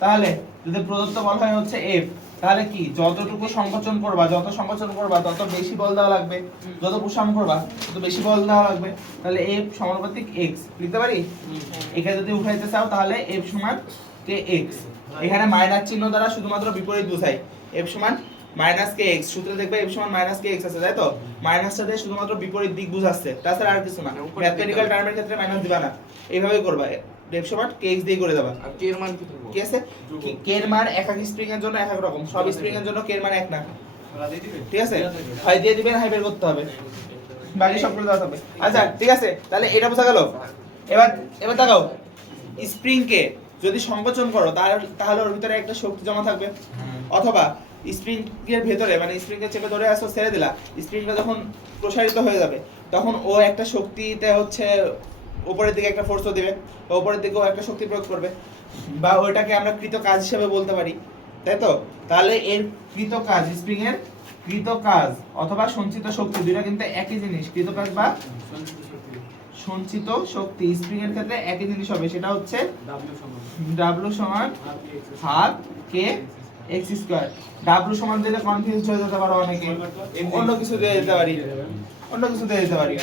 তাহলে যদি প্রদত্ত বল হয় হচ্ছে F, তাহলে কি যতটুকু সংকোচন করবা, যত সংকোচন করবা তত বেশি বল দেওয়া লাগবে, যত প্রসারণ করবা তত বেশি বল দেওয়া লাগবে। তাহলে F সমানুপাতিক x লিখতে পারি। এখানে যদি উঠাইতে চাও তাহলে F সমান kx, এখানে মাইনাস চিহ্ন দ্বারা শুধুমাত্র বিপরীত বোঝাই। F সমান মাইনাস kx, সূত্রে দেখবে F সমান মাইনাস kx আছে, তাই তো? মাইনাসটা দিয়ে শুধুমাত্র বিপরীত দিক বোঝাচ্ছে, তাছাড়া আর কিছু না। ম্যাথমেটিক্যাল টার্মের ক্ষেত্রে মাইনাস দিবা না, এইভাবেই করবা। F সমান kx দিয়ে করে দেবা। আর কে এর মান কি থাকবে? কি আছে? k এর মান এক এক স্প্রিং এর জন্য এক এক রকম, সব স্প্রিং এর জন্য k এর মান এক না, ঠিক আছে? হয় দিয়ে দিবেন, হয় বের করতে হবে, বাকি সবগুলো দেওয়া থাকবে। আচ্ছা ঠিক আছে, তাহলে এটা বোঝা গেল। এবার দেখাও, স্প্রিং কে যদি সংকোচন করো তাহলে ওর ভিতরে একটা শক্তি জমা থাকবে, অথবা স্প্রিং এর ভেতরে মানে স্প্রিং কে চেপে ধরে আসো, ছেড়ে দিলা, স্প্রিংটা যখন প্রসারিত হয়ে যাবে তখন ও একটা শক্তিতে হচ্ছে উপরের দিকে একটা ফোর্সও দিবে, বা উপরের দিকেও একটা শক্তি প্রয়োগ করবে, বা ওইটাকে আমরা কৃত কাজ হিসেবে বলতে পারি, তাই তো? তাহলে এর কৃত কাজ, স্প্রিং এর কৃত কাজ অথবা সঞ্চিত শক্তি দুইটা কিন্তু একই জিনিস, কৃত কাজ বা সঞ্চিত শক্তি স্প্রিং এর ক্ষেত্রে একই জিনিস হবে, সেটা হচ্ছে W সমান হাফ কে x স্কয়ার। W সমান দিলে কনফিউজ হয়ে যেতে পারো অনেকে, অন্য কিছু দিয়ে দিতে পারি, অন্য কিছু দিয়ে দিতে পারি,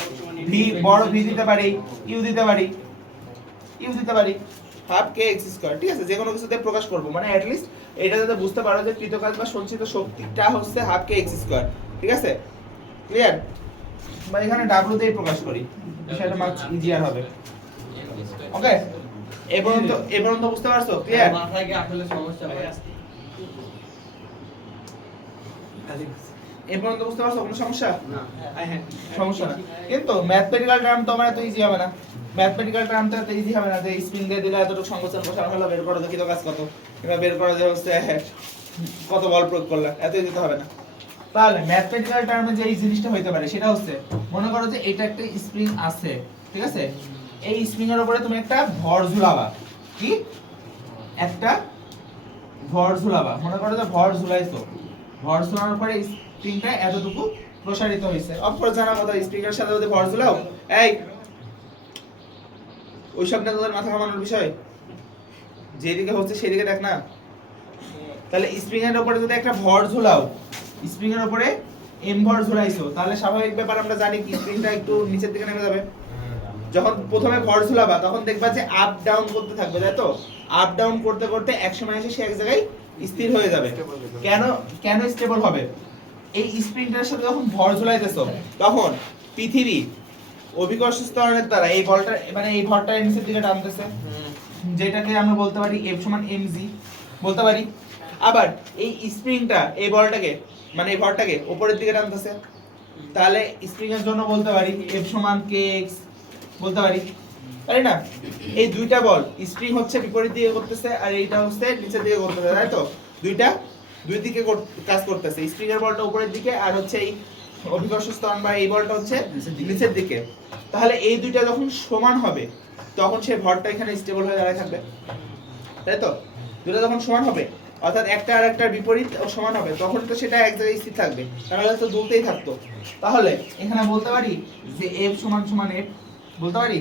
v বড় v দিতে পারি, u দিতে পারি, u দিতে পারি, হাফ কে x স্কয়ার, ঠিক আছে? যে কোনো কিছু দিয়ে প্রকাশ করব, মানে এট লিস্ট এটা যাতে বুঝতে পারো যে কৃত কাজ বা সঞ্চিত শক্তিটা হচ্ছে হাফ কে x স্কয়ার, ঠিক আছে? ক্লিয়ার? বা এখানে w দিয়ে প্রকাশ করি, বিষয়টা মাছ ইজিয়ার হবে। ওকে, এ পর্যন্ত বুঝতে পারছো? ক্লিয়ার? মাথায় কি আসলে সমস্যা হয়? এই পর্যন্ত বুঝতে পারছো কোনো সমস্যা? না হ্যাঁ সমস্যা না। কিন্তু ম্যাথমেটিক্যাল টার্ম তো আমার এত ইজি হবে না। ম্যাথমেটিক্যাল টার্মটা এত ইজি হবে না যে স্প্রিং দিয়ে দিলে এতটুকু সংকোচন বসানো হলো, বের করে দেখি তো কাজ কত, কিংবা বের করে যে হচ্ছে কত বল প্রয়োগ করলে, এত ইজি তো হবে না। তাহলে ম্যাথমেটিক্যাল টার্মে যে এই জিনিসটা হইতে পারে সেটা হচ্ছে, মনে করো যে এটা একটা স্প্রিং আছে, ঠিক আছে? এই স্প্রিং এর উপরে তুমি একটা ভর ঝুলাবা। কি? একটা ভর ঝুলাবা। মনে করো যে ভর ঝুলাইছো, ভর ঝুলানোর পরে স্প্রিংটা এতটুকু প্রসারিত হয়েছে। অফকোর্স জানা কথা, স্প্রিং এর সাথে যদি ভর ঝুলাও, এই ওইসব না তোদের মাথা ঘামানোর বিষয়, যেদিকে হচ্ছে সেদিকে দেখ না। তাহলে স্প্রিং এর উপরে যদি একটা ভর ঝুলাও, স্প্রিং এর উপরে এম ভর ঝুলাইছো, তাহলে স্বাভাবিক ব্যাপার আমরা জানি কি স্প্রিংটা একটু নিচের দিকে নেমে যাবে। যখন প্রথমে ভর ঝুলাবা তখন দেখবা যে আপ ডাউন করতে থাকবে, তাই তো? আপ ডাউন করতে করতে এক সময় এসে সে এক জায়গায় স্থির হয়ে যাবে। কেন কেন স্টেবল হবে? এই স্প্রিংটার সাথে যখন ভর ঝুলাইতেছো তখন পৃথিবী অভিকর্ষ ত্বরণের দ্বারা এই বলটা, মানে এই ভরটা নিচের দিকে টানতেছে, যেটাকে আমরা বলতে পারি F সমান mg বলতে পারি। আবার এই স্প্রিংটা এই বলটাকে, মানে এই ভরটাকে উপরের দিকে টানতেছে, তাহলে স্প্রিং এর জন্য বলতে পারি F সমান kx বলতে পারি, তাই না? এই দুইটা বল, স্প্রিং হচ্ছে বিপরীত দিকে করতেছে আর এইটা হচ্ছে নিচের দিকে করতেছে, তাই তো? দুইটা দুই দিকে কাজ করতেছে। স্প্রিং এর বলটা উপরের দিকে আর হচ্ছে এই অভিকর্ষ ত্বরণ বা এই বলটা হচ্ছে নিচের দিকে। তাহলে এই দুইটা যখন সমান হবে তখন সেই ভরটা এখানে স্টেবল হয়ে দাঁড়ায় থাকবে, তাই তো? দুটো যখন সমান হবে, অর্থাৎ একটা আর একটার বিপরীত ও সমান হবে, তখন তো সেটা এক জায়গায় স্থির থাকবে, তাহলে তো দুলতেই থাকতো। তাহলে এখানে বলতে পারি যে F সমান সমান F বলতে পারি,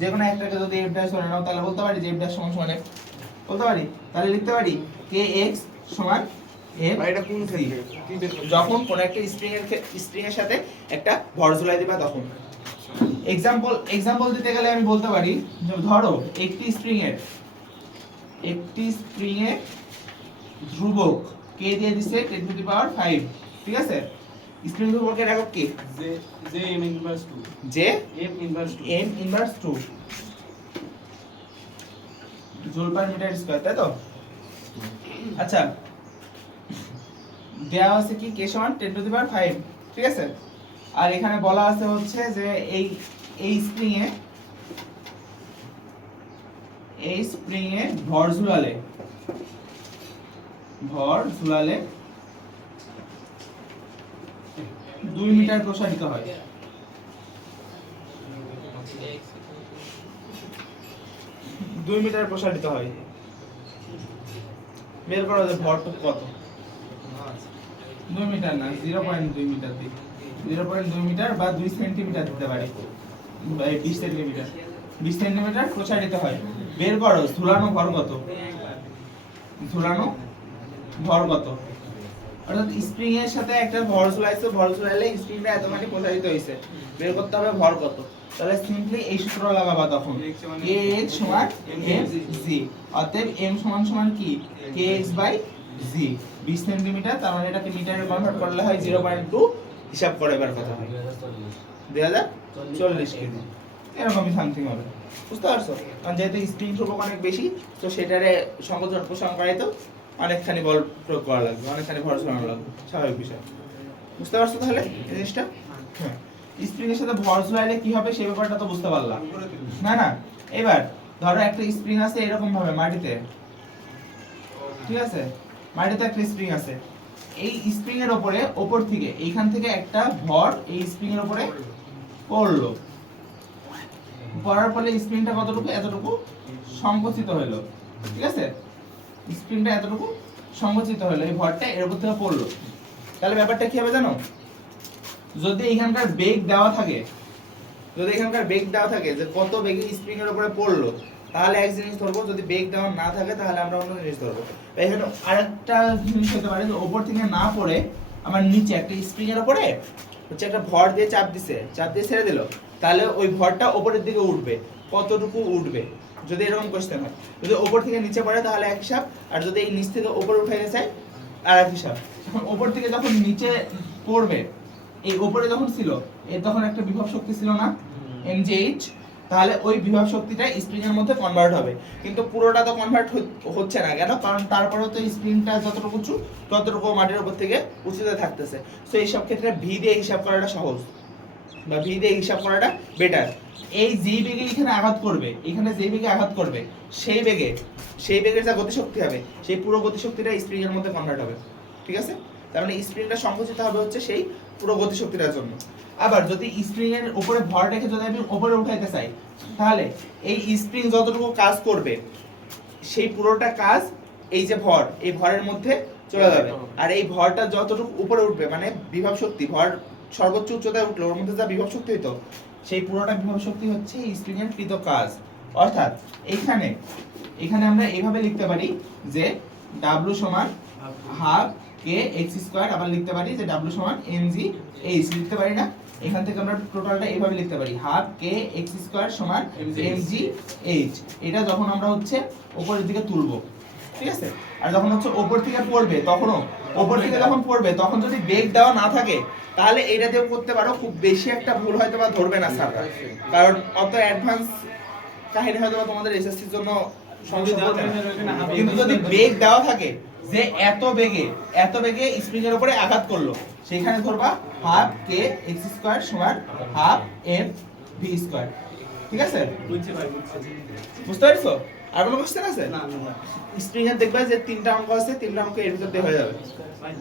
যে কোনো একটাকে যদি F ড্যাশ ধরে নাও তাহলে বলতে পারি যে F ড্যাশ সমান সমান F বলতে পারি। তাহলে লিখতে পারি kx সমান F। ভাই এটা কোন ক্ষেত্রে কি বের করতে যখন কোন একটা স্প্রিং এর সাথে একটা ভর ঝুলাই দিবা তখন। এক্সাম্পল দিতে গেলে আমি বলতে পারি যে ধরো একটি স্প্রিং এর ধ্রুবক k দিয়ে দিছে 10⁵, ঠিক আছে? স্প্রিং ধ্রুবকের একক কি? যে m ইনভার্স 2 যে m inverse 2 m inverse 2 joule per metre square, তাই তো? আচ্ছা, দেয়া আছে কি k সমান 10⁵, ঠিক আছে? আর এখানে বলা আছে হচ্ছে যে এই স্প্রিং এ ভর ঝুলালে 2 মিটার প্রসারিত হয়। 2 মিটার প্রসারিত হয়। বের করো যে ভরটুকু কত? 2 মিটার না, 0.2 মিটার দিই। 0.2 মিটার বা 2 সেন্টিমিটার দিতে পারি, বা 20 সেন্টিমিটার। 20 সেন্টিমিটার প্রসারিত হয়। বের করো ঝুলানো ভর কত? ঝুলানো ভর কত? অর্থাৎ স্প্রিং এর সাথে একটা ভর ঝুলাইছে, ভর ঝুলাইলে স্প্রিংটা এতখানি প্রসারিত হয়েছে, বের করতে হবে ভর কত। তাহলে সিম্পলি এই সূত্র লাগাবা তখন, kx সমান mg, অতএব m সমান সমান কি? kx by g। 20 সেন্টিমিটার, তার মানে এটাকে মিটারে কনভার্ট করলে হয় 0.2, হিসাব করে এবার কথা হয় 2040 কেজি, এরকমই সামথিং হবে। বুঝতে পারছো? কারণ যেহেতু স্প্রিং ধ্রুবক অনেক বেশি, তো সেটারে সংকোচন প্রসারণ করাইতো অনেকখানি বল প্রয়োগ করা লাগবে, অনেকখানি ভর ঝুলানো লাগবে, স্বাভাবিক বিষয়। বুঝতে পারছো তাহলে এই জিনিসটা? হ্যাঁ, স্প্রিং এর সাথে ভর ঝুলাইলে কি হবে সেই ব্যাপারটা তো বুঝতে পারলাম না? না, এবার ধরো একটা স্প্রিং আছে এরকম ভাবে মাটিতে, ঠিক আছে? মাটিতে একটা স্প্রিং আছে, এই স্প্রিং এর উপরে উপর থেকে এইখান থেকে একটা ভর এই স্প্রিং এর উপরে পড়লো, পড়ার ফলে স্প্রিংটা কতটুকু? এতটুকু সংকুচিত হলো, ঠিক আছে? স্প্রিংটা এতটুকু সংকুচিত হলো, এই ভরটা এর উপর থেকে পড়লো। তাহলে ব্যাপারটা কি হবে জানো? যদি এখানকার বেগ দেওয়া থাকে, যে কত বেগে স্প্রিং এর উপরে পড়লো, তাহলে এক জিনিস ধরবো। যদি বেগ দেওয়া না থাকে তাহলে আমরা অন্য জিনিস ধরবো। এখানে আরেকটা জিনিস হতে পারে যে উপর থেকে না পড়ে আমার নিচে একটা স্প্রিং এর উপরে হচ্ছে একটা ভর দিয়ে চাপ দিয়ে ছেড়ে দিল, তাহলে ওই ভরটা উপরের দিকে উঠবে, কতটুকু উঠবে যদি এরকম কোশ্চেন হয়। যদি উপর থেকে নিচে পড়ে তাহলে এক হিসাব, আর যদি এই নিচ থেকে উপরে উঠাইতে চাই আর এক হিসাব। এখন উপর থেকে যখন নিচে পড়বে, এই উপরে যখন ছিল এর তখন একটা বিভব শক্তি ছিল না, mgh, তাহলে ওই বিভব শক্তিটা স্প্রিং এর মধ্যে কনভার্ট হবে, কিন্তু পুরোটা তো কনভার্ট হচ্ছে না কেন, কারণ তারপরেও তো স্প্রিংটা যতটুকু উঁচু ততটুকু মাটির উপর থেকে উঁচুতে থাকতেছে। সো এই সব ক্ষেত্রে ভি দিয়ে হিসাব করাটা সহজ, বা ভি দিয়ে হিসাব করাটা বেটার। এই যেই বেগে এখানে আঘাত করবে, এখানে যেই বেগে আঘাত করবে সেই বেগের যা গতিশক্তি হবে সেই পুরো গতিশক্তিটা স্প্রিং এর মধ্যে কনভার্ট হবে, ঠিক আছে? তার মানে স্প্রিংটা সংকুচিত হবে হচ্ছে সেই পুরো গতিশক্তিটার জন্য। আবার যদি স্প্রিং এর উপরে ভর রেখে যদি আমি উপরে উঠাইতে চাই, তাহলে এই স্প্রিং যতটুকু কাজ করবে সেই পুরোটা কাজ এই যে ভর, এই ভরের মধ্যে চলে যাবে। আর এই ভরটা যতটুকু উপরে উঠবে, মানে বিভব শক্তি, ভর সর্বোচ্চ উচ্চতায় উঠলো ওর মধ্যে যা বিভব শক্তি হইতো সেই পুরোটা বিভব শক্তি হচ্ছে এই স্প্রিং এর কৃত কাজ। অর্থাৎ এখানে আমরা এইভাবে লিখতে পারি যে W সমান হাফ কে এক্স স্কয়ার, আবার লিখতে পারি যে W সমান mg h, লিখতে পারি না? এখান থেকে আমরা টোটালটা এইভাবে লিখতে পারি হাফ কে এক্স স্কয়ার সমান mg h। এটা যখন আমরা হচ্ছে উপরের দিকে তুলবো, ঠিক আছে? আর যখন হচ্ছে উপর থেকে পড়বে, তখনও উপর থেকে যখন পড়বে তখন যদি বেগ দেওয়া না থাকে তাহলে এটা দিয়েও করতে পারো, খুব বেশি একটা ভুল হয়তো বা ধরবে না স্যার, কারণ অত অ্যাডভান্স কাহিনী হয়তো বা তোমাদের এসএসসির জন্য সমস্যা হবে না। কিন্তু যদি বেগ দেওয়া থাকে যে এত বেগে স্প্রিং এর উপরে আঘাত করলো, সেখানে ধরবা হাফ কে এক্স স্কয়ার সমান হাফ এম ভি স্কয়ার, ঠিক আছে? বুঝছি ভাই, বুঝছি। বুঝতে পারছো? আর কোনো কোশ্চেন আছে? না না ভাই। স্প্রিং এর দেখবা যে 3টা অঙ্ক আছে, 3টা অঙ্ক এর ভিতর দিয়ে হয়ে যাবে। ভাই